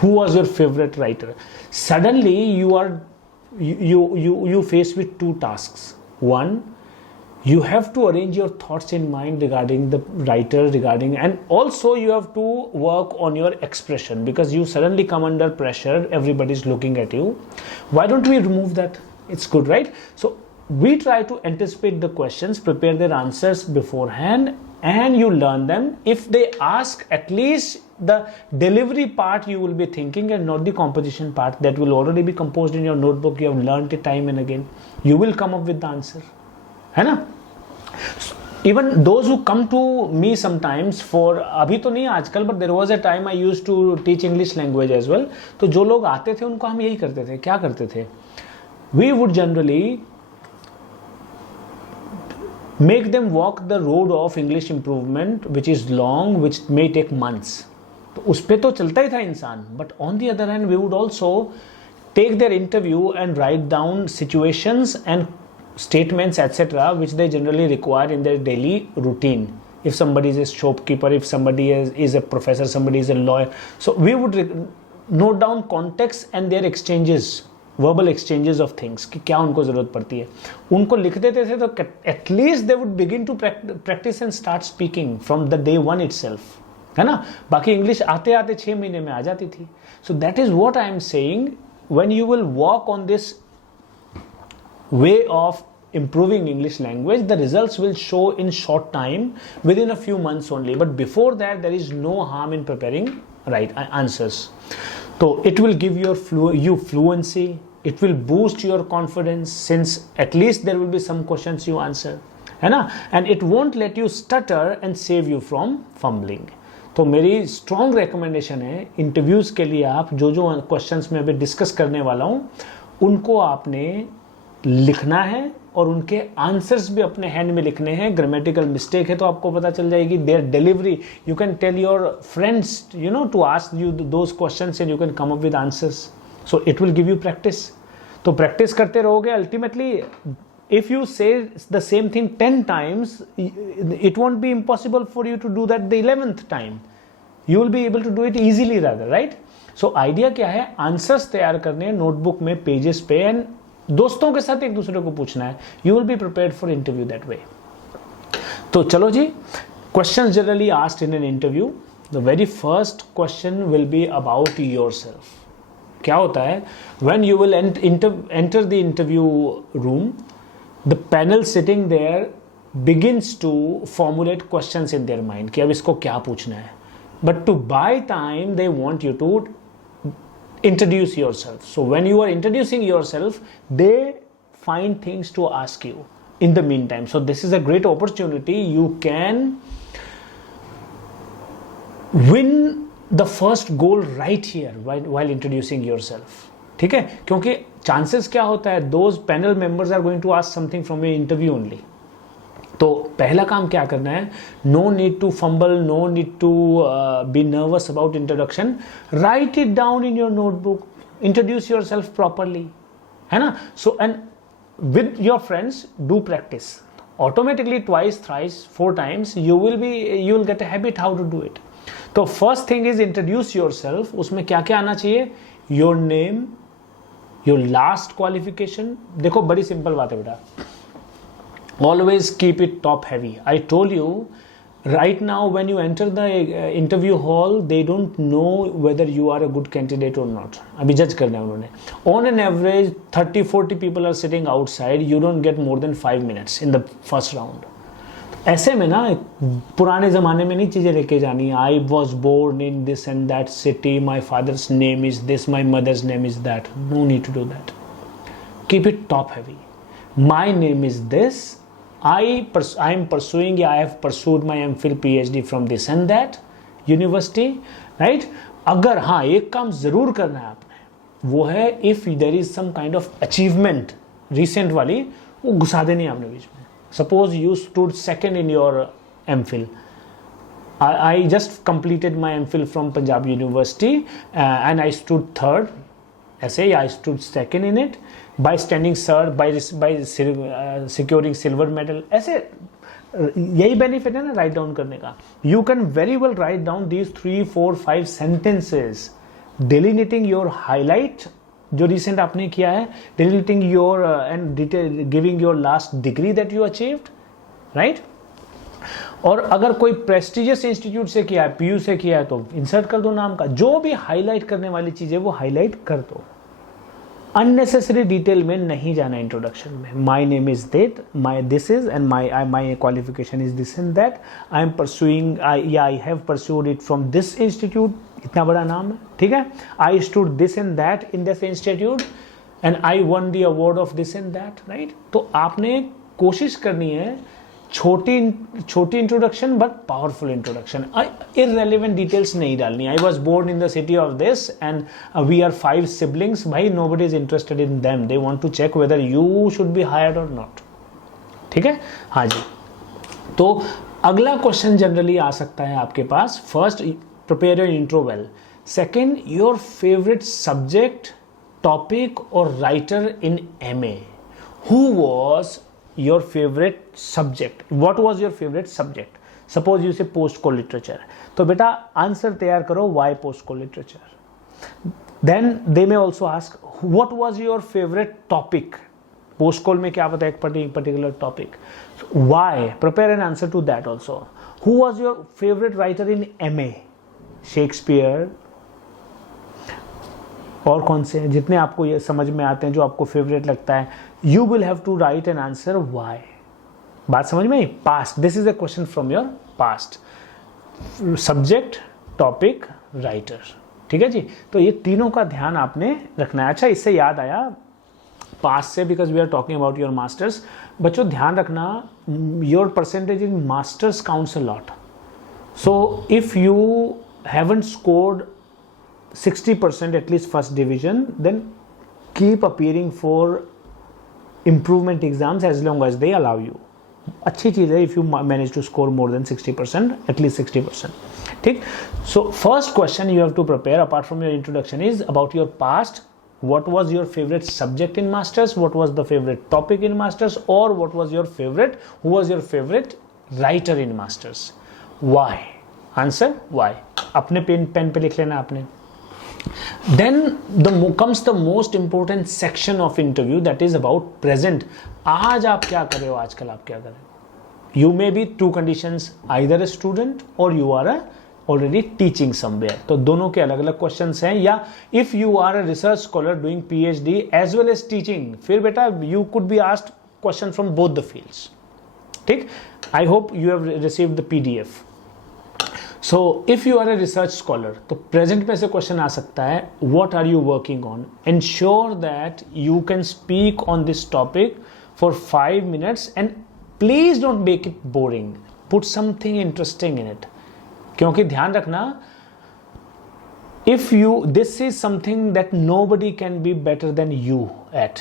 who was your favorite writer? Suddenly you face with 2 tasks. One, you have to arrange your thoughts in mind regarding the writer, and also you have to work on your expression, because you suddenly come under pressure, everybody's looking at you. Why don't we remove that? It's good, right? So we try to anticipate the questions, prepare their answers beforehand, and you learn them. If they ask, at least the delivery part you will be thinking, and not the composition part. That will already be composed in your notebook. You have learned it time and again. You will come up with the answer, है ना? Even those who come to me sometimes for, अभी तो नहीं आजकल, but there was a time I used to teach English language as well. तो जो लोग आते थे उनको हम यही करते थे. क्या करते थे? We would generally make them walk the road of English improvement, which is long, which may take months. तो उस पे तो चलता ही था इंसान. But on the other hand we would also take their interview and write down situations and statements etc which they generally require in their daily routine. If somebody is a shopkeeper, if somebody is a professor, somebody is a lawyer, so we would note down context and their exchanges, verbal exchanges of things, कि क्या उनको ज़रूरत पड़ती है. उनको लिख देते थे तो at least they would begin to practice and start speaking from the day one itself, है ना. बाकी इंग्लिश आते आते 6 महीने में आ जाती थी. So that is what I am saying. When you will walk on this way of improving English language, the results will show in short time, within a few months only. But before that, there is no harm in preparing right answers. So it will give you fluency. It will boost your confidence, since at least there will be some questions you answer, है ना. And it won't let you stutter and save you from fumbling. तो मेरी strong recommendation है interviews के लिए, आप जो जो क्वेश्चंस में अभी डिस्कस करने वाला हूँ उनको आपने लिखना है, और उनके आंसर्स भी अपने हैंड में लिखने हैं. ग्रामेटिकल मिस्टेक है तो आपको पता चल जाएगी. Their delivery, you can tell your friends to ask you those questions and you can come up with answers. So it will give you practice. तो प्रैक्टिस करते रहोगे. Ultimately if you say the same thing 10 times, it won't be impossible for you to do that the 11th time. You will be able to do it easily rather, right? So idea क्या है, answers तैयार करने हैं notebook में, pages पे, and दोस्तों के साथ एक दूसरे को पूछना है. You will be prepared for interview that way. तो चलो जी, question generally asked in an interview. The very first question will be about yourself. क्या होता है, when you will enter the interview room, the panel sitting there begins to formulate questions in their mind कि अब इसको क्या पूछना है. But to buy time, they want you to introduce yourself. So when you are introducing yourself, they find things to ask you in the meantime. So this is a great opportunity. You can win the first goal right here while introducing yourself. ठीक है, क्योंकि chances क्या होता है, those panel members are going to ask something from your interview only. तो पहला काम क्या करना है, no need to fumble, no need to be nervous about introduction. Write it down in your notebook, introduce yourself properly, है ना. So and with your friends do practice. Automatically twice, thrice, 4 times you will get a habit how to do it. तो first thing is introduce yourself. उसमें क्या क्या आना चाहिए, your name, your last qualification. देखो बड़ी simple बात है बेटा, always keep it top heavy. I told you right now when you enter the interview hall, they don't know whether you are a good candidate और not. अभी जज करना है उन्होंने. On an average 30-40 people are sitting outside. You don't get more than 5 minutes in the first round. ऐसे में ना पुराने ज़माने में नहीं चीज़ें लेके जानी. I was born in this and that city, my father's name is this, my mother's name is that. No need to do that. Keep it top heavy. My name is this, I am pursuing, I have pursued my MPhil PhD from this and that, university, right. अगर हाँ एक काम जरूर करना है आपने, वो है if there is some kind of achievement recent वाली, वो घुसा देनी है आपने बीच में। Suppose you stood second in your MPhil, I just completed my MPhil from Punjab University and I stood third. ऐसे I stood second in it by standing third, by securing silver medal. ऐसे यही benefit है ना write down करने का। You can very well write down these 3, 4, 5 sentences delineating your highlight जो recent आपने किया है, delineating your and giving your last degree that you achieved, right? और अगर कोई प्रेस्टिजियस इंस्टीट्यूट से किया है, पीयू से किया है, तो इंसर्ट कर दो नाम का। जो भी हाईलाइट करने वाली चीज है वो हाईलाइट कर दो, अननेसेसरी डिटेल में नहीं जाना इंट्रोडक्शन में। My name is that, my this is and my qualification is this and that, I am pursuing, I have pursued it from this institute, इतना बड़ा नाम है, ठीक है। I stood this and that in this institute and I won the award of this and that, right. तो आपने कोशिश करनी है छोटी introduction but powerful introduction, irrelevant details नहीं डालनी। I was born in the city of this and we are 5 siblings, भाई nobody is interested in them, they want to check whether you should be hired और not, ठीक है। हाँ जी, तो अगला क्वेश्चन जनरली आ सकता है आपके पास। First, prepare your intro well. Second, your favourite subject, topic और writer in MA। Who was your favorite subject, what was your favorite subject? Suppose you say postcode literature, तो बेटा आंसर तैयार करो why postcode literature। then they may also ask what was your favorite topic, postcode में क्या पता है एक particular topic, so why, prepare an answer to that also। who was your favorite writer in MA, Shakespeare और कौन से जितने आपको ये समझ में आते हैं जो आपको फेवरेट लगता है, you will have to write an answer why. बात समझ में आई? Past, this is a question from your past, subject, topic, writer, ठीक है जी। तो ये तीनों का ध्यान आपने रखना है। अच्छा, इससे याद आया पास्ट से, because we are talking about your masters, बच्चों ध्यान रखना your percentage in masters counts a lot. So if you haven't scored 60% at least first division, then keep appearing for improvement exams as long as they allow you। अच्छी चीज़ है if you manage to score more than 60%, at least 60%, ठीक। So first question you have to prepare apart from your introduction is about your past. What was your favorite subject in masters? What was the favorite topic in masters? Or what was your favorite? Who was your favorite writer in masters? Why? Answer why। अपने pen पे लिख लेना आपने। Then comes the most important section of interview, that is about present। आज आप क्या कर रहे हो, आजकल आप क्या कर रहे हो। You may be 2 conditions, either a student or you are already teaching somewhere। तो दोनों के अलग अलग questions हैं। या if you are a research scholar doing PhD as well as teaching, फिर बेटा you could be asked question from both the fields, ठीक। I hope you have received the PDF। So if you are a research scholar, तो present में से question आ सकता है what are you working on. Ensure that you can speak on this topic for 5 minutes and please don't make it boring, put something interesting in it. क्योंकि ध्यान रखना, if you this is something that nobody can be better than you at,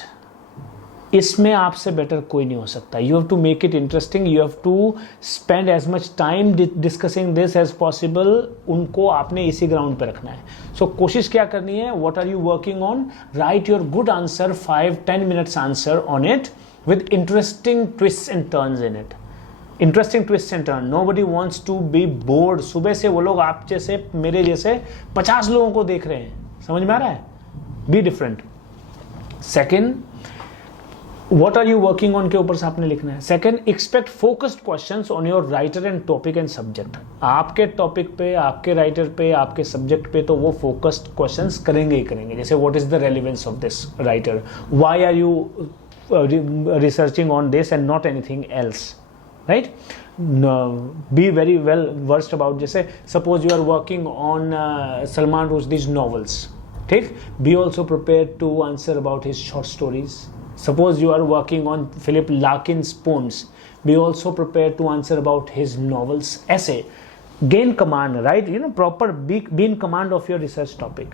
इसमें आपसे better कोई नहीं हो सकता। You have to make it interesting, you have to spend as much time discussing this as possible. उनको आपने इसी ground पे रखना है। सो कोशिश क्या करनी है, what are you working on, write your good answer, 5-10 minutes answer on it with interesting twist and turns in it. Interesting twist and turn, nobody wants to be bored. सुबह से वो लोग आप जैसे मेरे जैसे 50 लोगों को देख रहे हैं, समझ में आ रहा है? Be different. Second, What are you working on के ऊपर से आपने लिखना है। Second, expect focused questions on your writer and topic and subject. आपके टॉपिक पे, आपके राइटर पे, आपके सब्जेक्ट पे तो वो फोकस्ड क्वेश्चंस करेंगे ही करेंगे। जैसे what is the relevance of this writer, why are you researching on this and not anything else, right. Be very well versed about, जैसे suppose you are working on Salman Rushdie's novels, ठीक। Be also prepare to answer about his short stories. Suppose you are working on Philip Larkin's poems, be also prepared to answer about his novels, essay। gain command, right? Proper be in command of your research topic.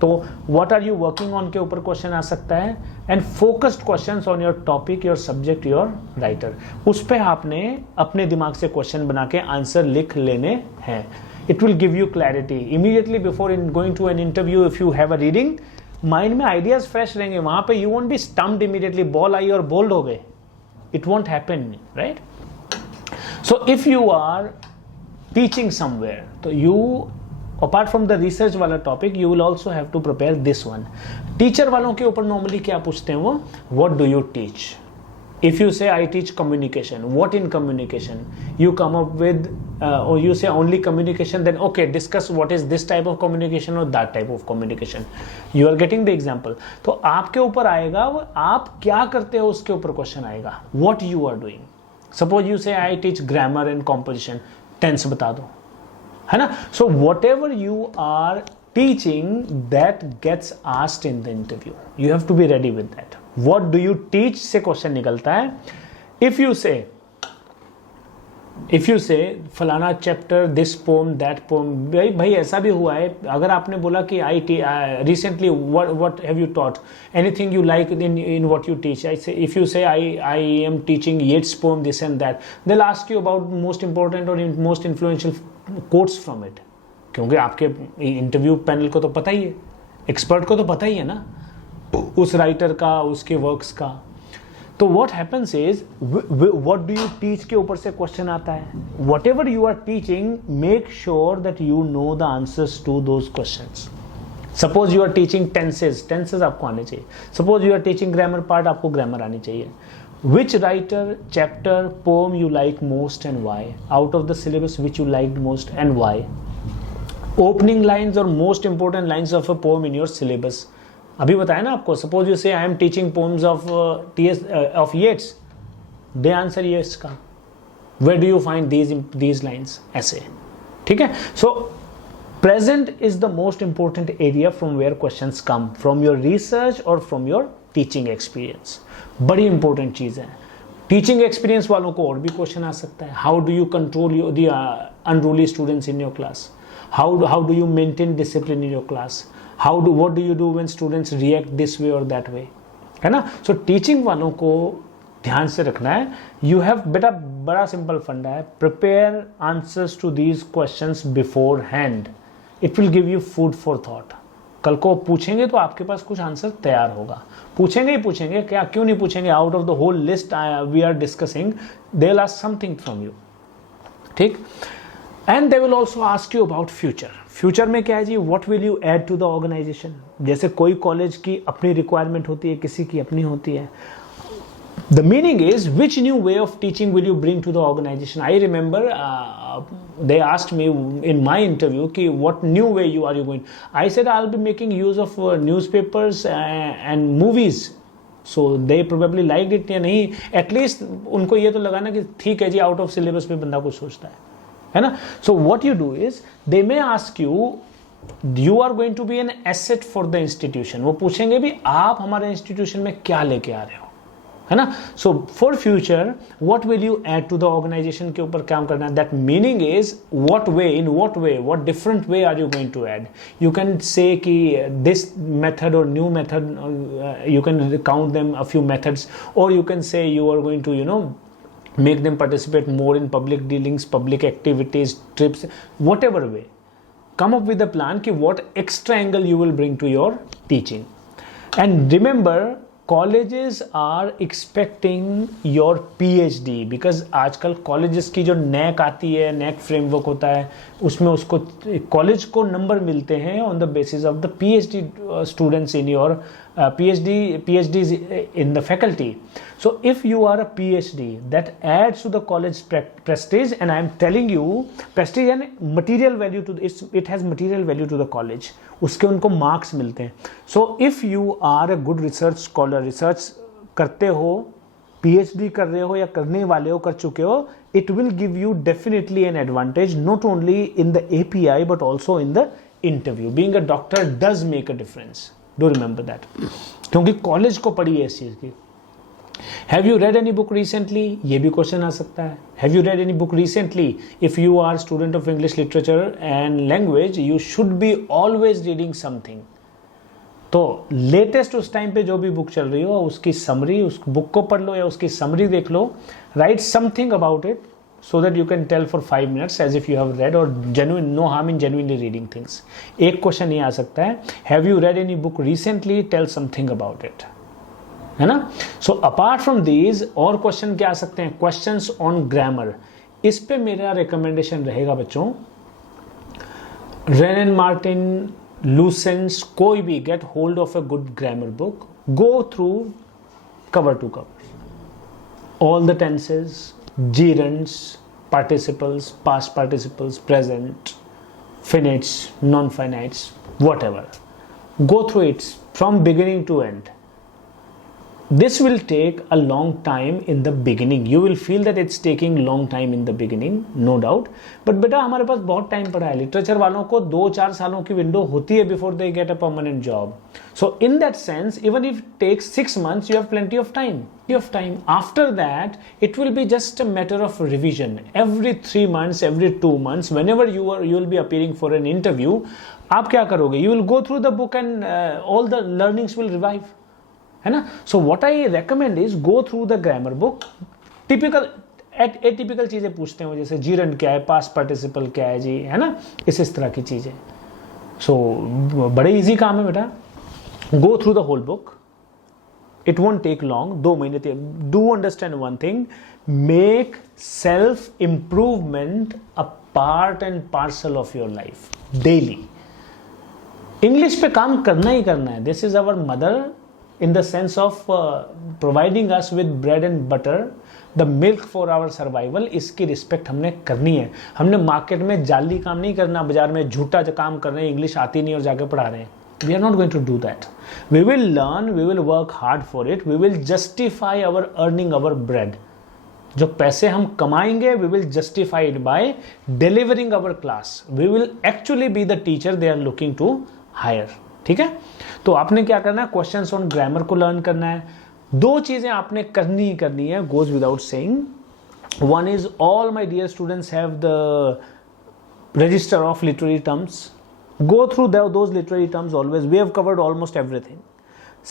तो what are you working on के ऊपर question आ सकता है, and focused questions on your topic, your subject, your writer. उस पर आपने अपने दिमाग से क्वेश्चन बना के आंसर लिख लेने हैं. It will give you clarity immediately before in going to an interview. If you have a reading, mind में आइडियाज फ्रेश रहेंगे. वहां पे you won't be stumped immediately, ball आई और बोल्ड हो गए. It won't happen, right? So if you are teaching somewhere, तो you apart from the research वाला topic, you will also have to prepare this one. Teacher वालों के ऊपर normally क्या पूछते हैं वो, what do you teach? If you say I teach communication, what in communication? You come up with or you say only communication, then okay, discuss what is this type of communication or that type of communication. You are getting the example. तो आपके ऊपर आएगा वो आप क्या करते हो, उसके ऊपर क्वेश्चन आएगा. What you are doing. Suppose you say I teach grammar and composition, tense बता दो, है ना? So whatever you are teaching that gets asked in the interview. You have to be ready with that. What do you teach से question निकलता है. If you say फलाना chapter, this poem, that poem, भाई ऐसा भी हुआ है. अगर आपने बोला कि I recently what have you taught, anything you like in what you teach. If you say I am teaching Yeats pome, this and that, they will ask you about most important और most influential quotes from it. क्योंकि आपके interview panel को तो पता ही है, expert को तो पता ही है ना उस राइटर का, उसके वर्क्स का. तो what happens is, what do you teach के ऊपर से क्वेश्चन आता है. Whatever you are teaching, make sure that you know the answers to those questions. Suppose you are teaching tenses आपको आने चाहिए. Suppose you are teaching grammar part, आपको grammar आनी चाहिए. Which writer, chapter, poem you like most and why? Out of the syllabus, which you liked most and why? Opening lines or most important lines of a poem in your syllabus. अभी बताया ना आपको. Suppose you say I am teaching poems of of Yeats. They answer yes का. Where do you find these lines? ऐसे, ठीक है. So present is the most important area from where questions come, from your research or from your teaching experience. बड़ी important चीज़ है. Teaching experience वालों को और भी क्वेश्चन आ सकता है. How do you control the unruly students in your class? How do you maintain discipline in your class? What do you do when students react this way और that way, है ना? सो टीचिंग वालों को ध्यान से रखना है. You have, बेटा बड़ा सिंपल फंडा है, prepare answers to these questions beforehand. It will give you food for thought. कल को पूछेंगे तो आपके पास कुछ आंसर तैयार होगा. पूछेंगे ही पूछेंगे, क्या क्यों नहीं पूछेंगे? Out of the whole list we are discussing, they will ask something from you, ठीक? And they will also ask you about future. Future में क्या है जी, what will you add to the organisation. जैसे कोई कॉलेज की अपनी requirement होती है, किसी की अपनी होती है. The meaning is, which new way of teaching will you bring to the organization? I remember they asked me in my interview कि what new way you going. I said I'll be making use of newspapers and movies. So they probably liked it या नहीं. At least उनको ये तो लगा ना कि ठीक है जी, out of syllabus में बंदा कुछ सोचता है ना. So what you do is, they may ask you, you are going to be an asset for the institution. वो पूछेंगे भी आप हमारे इंस्टीट्यूशन में क्या लेके आ रहे हो, है ना. So for future what will you add to the organisation के ऊपर काम करना है. That meaning is what way, in what way, what different way are you going to add. You can say कि दिस मेथड और new method, you can count them a few methods, और you can say you are going to make them participate more in public dealings, public activities, trips, whatever way. Come up with a plan कि what extra angle you will bring to your teaching. And remember, colleges are expecting your PhD, because आजकल colleges की जो NAAC आती है, NAAC framework होता है, उसमें उसको college को नंबर मिलते हैं on the basis of the PhD students in your PhDs in the faculty. So if you are a PhD, that adds to the college prestige, and I am telling you, prestige and material value to it has material value to the college. उसके उनको marks मिलते हैं. So if you are a good research scholar, research करते हो, PhD कर रहे हो या करने वाले हो, कर चुके हो, it will give you definitely an advantage, not only in the API but also in the interview. Being a doctor does make a difference. Do remember that. क्योंकि कॉलेज को पड़ी है इस चीज़ की. Have you read any book recently, ये भी question आ सकता है. Have you read any book recently? If you are student of English literature and language, you should be always reading something. तो लेटेस्ट उस टाइम पे जो भी बुक चल रही हो उसकी समरी, उस बुक को पढ़ लो या उसकी समरी देख लो. Write something about it so that you can tell for 5 minutes as if you have read, or genuine, no harm in genuinely reading things. एक क्वेश्चन ये आ सकता है, have you read any book recently, tell something about it, है ना. so apart from these और question क्या आ सकते हैं, questions on grammar. इस पे मेरा रिकमेंडेशन रहेगा बच्चों, रेन एंड मार्टिन, लूसेंस, कोई भी, get hold of a good grammar book, go through cover to cover all the tenses, gerunds, participles, past participles, present, finites, non-finites, whatever. Go through it from beginning to end. This will take a long time in the beginning. You will feel that it's taking long time in the beginning, no doubt. But बेटा हमारे पास बहुत time पड़ा है. Literature वालों को 2-4 सालों की window होती है before they get a permanent job. So in that sense, even if it takes 6 months, you have plenty of time. After that, it will be just a matter of revision. Every 3 months, every 2 months, whenever you will be appearing for an interview, आप क्या करोगे? You will go through the book and all the learnings will revive. है ना. So what I recommend is go through the grammar book. Typical atypical चीजें पूछते हैं, जैसे जीरन क्या है, पास्ट पार्टिसिपल क्या है जी, है ना, इस तरह की चीजें. सो बड़े इजी काम है बेटा. Go through the whole book, it won't take long, 2 महीने. Do understand one thing, make self improvement a part and parcel of your life daily. English पे काम करना ही करना है. This is our mother in the sense of providing us with bread and butter, the milk for our survival. इसकी respect हमने करनी है. हमने मार्केट में जाली काम नहीं करना, बाजार में झूठा काम कर रहे हैं, इंग्लिश आती नहीं और जाके पढ़ा रहे हैं. We are not going to do that. We will learn, we will work hard for it, we will justify our earning our bread. जो पैसे हम कमाएंगे, we will justify it by delivering our class. We will actually be the teacher they are looking to hire. ठीक है. तो आपने क्या करना है, क्वेश्चंस ऑन ग्रामर को लर्न करना है. 2 चीजें आपने करनी ही करनी है, goes without saying. One is, all my dear students have the register of literary terms. Go through those literary terms always. We have covered almost everything.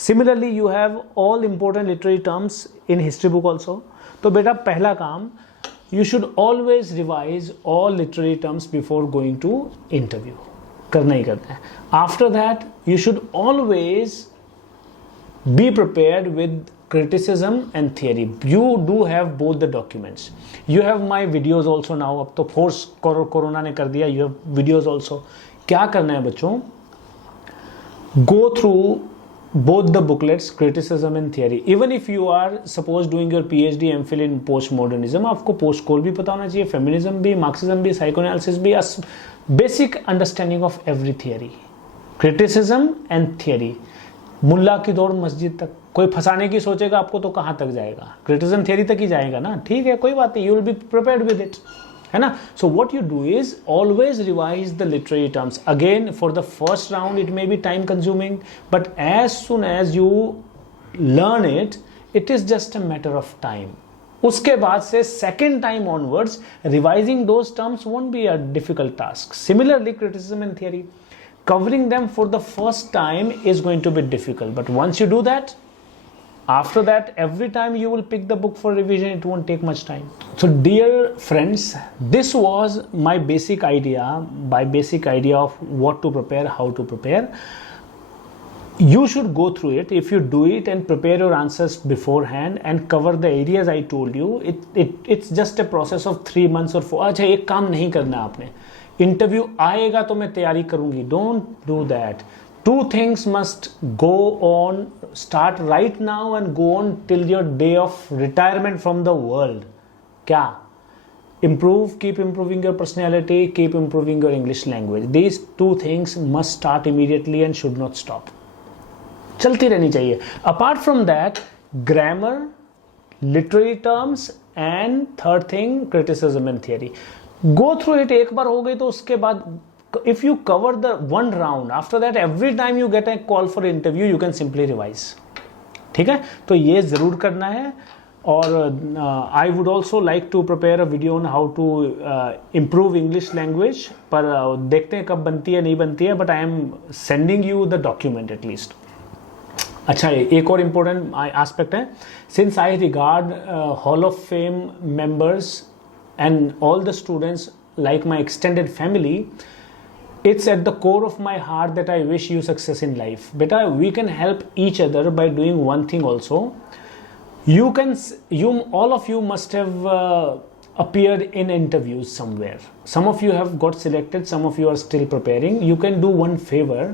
Similarly you have all important literary terms in history book also. तो बेटा पहला काम, you should always revise all literary terms before going to interview. करना ही करना है. After that you should always be prepared with criticism and theory. You do have both the documents. You have my videos also now. अब तो force corona ने कर दिया. You have videos also. क्या करना है बच्चों, go through both the booklets, criticism and theory. Even if you are suppose doing your PhD MPhil in postmodernism, आपको पोस्ट कोर भी पता होना चाहिए, फेमिनिज्म भी, मार्क्सिज्म भी, साइकोएनालिसिस भी, basic understanding of every theory. Criticism and theory. मुल्ला की दौड़ मस्जिद तक. कोई फंसाने की सोचेगा आपको तो कहां तक जाएगा, क्रिटिसिज्म थियरी तक ही जाएगा ना. ठीक है, कोई बात नहीं, you will be prepared with it, है ना. So what you do is always revise the literary terms. Again for the first round it may be time consuming, but as soon as you learn it, it is just a matter of time. उसके बाद से second time onwards revising those terms won't be a difficult task. Similarly criticism and theory, covering them for the first time is going to be difficult, but once you do that, after that every time you will pick the book for revision. It won't take much time. So dear friends, this was my basic idea of what to prepare, how to prepare. You should go through it. If you do it and prepare your answers beforehand and cover the areas I told you, it's just a process of 3 months or 4. अच्छा, एक काम नहीं करना आपने, interview आएगा तो मैं तैयारी करूंगी. Don't do that. 2 things must go on, start right now and go on till your day of retirement from the world. क्या? Improve, keep improving your personality, keep improving your English language. These 2 things must start immediately and should not stop. चलती रहनी चाहिए. Apart from that, grammar, literary terms and third thing, criticism and theory. Go through it. एक बार हो गई तो उसके बाद if you cover the 1 round, after that every time you get a call for interview you can simply revise. ठीक है, तो ये ज़रूर करना है। और I would also like to prepare a video on how to improve English language, पर देखते हैं कब बनती है नहीं बनती है, but I am sending you the document at least. अच्छा, एक और इम्पोर्टेंट एस्पेक्ट है, since I regard hall of fame members and all the students like my extended family, it's at the core of my heart that I wish you success in life. Beta, we can help each other by doing one thing also. All of you must have appeared in interviews somewhere. Some of you have got selected, some of you are still preparing. You can do one favor.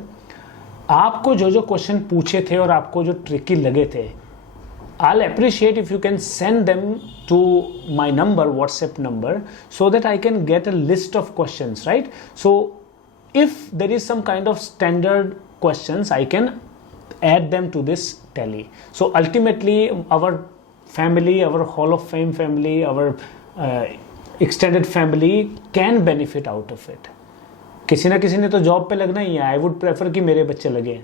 आपको जो question पूछे थे और आपको जो tricky लगे थे, I'll appreciate if you can send them to my number, WhatsApp number, so that I can get a list of questions, right? So if there is some kind of standard questions, I can add them to this tally. So ultimately our family, our Hall of Fame family, our extended family can benefit out of it. किसी ना किसी ने तो job पे लगना ही है। I would prefer कि मेरे बच्चे लगे,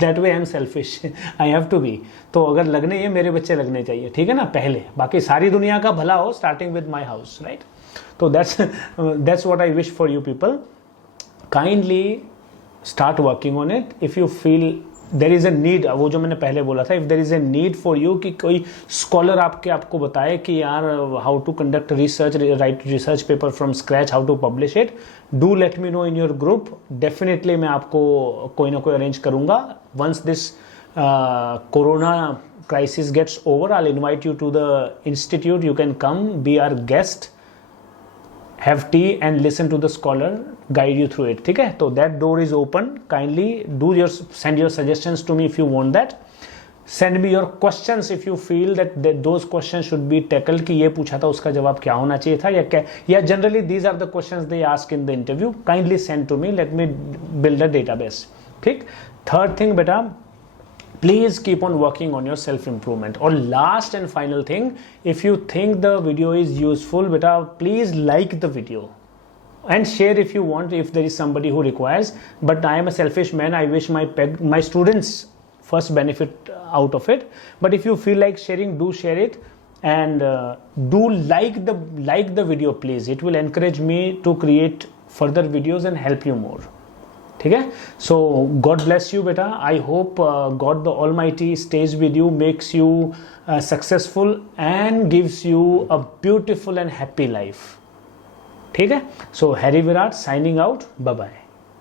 that way I am selfish, I have to be. तो अगर लगने ही है, मेरे बच्चे लगने चाहिए, ठीक है ना, पहले, बाकी सारी दुनिया का भला हो, starting with my house, right. तो that's what I wish for you people. Kindly start working on it if you feel there is a need. वो जो मैंने पहले बोला था, if there is a need for you कि कोई scholar आपको बताए कि यार how to conduct research, write research paper from scratch, how to publish it, do let me know in your group. Definitely मैं आपको कोई ना कोई अरेंज करूँगा। Once this corona crisis gets over, I'll invite you to the institute. You can come, be our guest, have tea and listen to the scholar guide you through it. ठीक है, तो that door is open. Kindly send your suggestions to me if you want that. Send me your questions if you feel that those questions should be tackled, कि ये पूछा था उसका जवाब क्या होना चाहिए था, या generally these are the questions they ask in the interview. Kindly send to me, let me build a database. ठीक। Third thing बेटा, please keep on working on your self improvement. Or last and final thing, if you think the video is useful, beta, please like the video and share if you want, if there is somebody who requires. But I am a selfish man, I wish my students first benefit out of it. But if you feel like sharing, do share it, and do like the video please. It will encourage me to create further videos and help you more. ठीक है, सो God bless you बेटा। I hope God the Almighty stays with you, makes you successful and gives you a beautiful and happy life. ठीक है, so Hari Virat signing out, bye bye.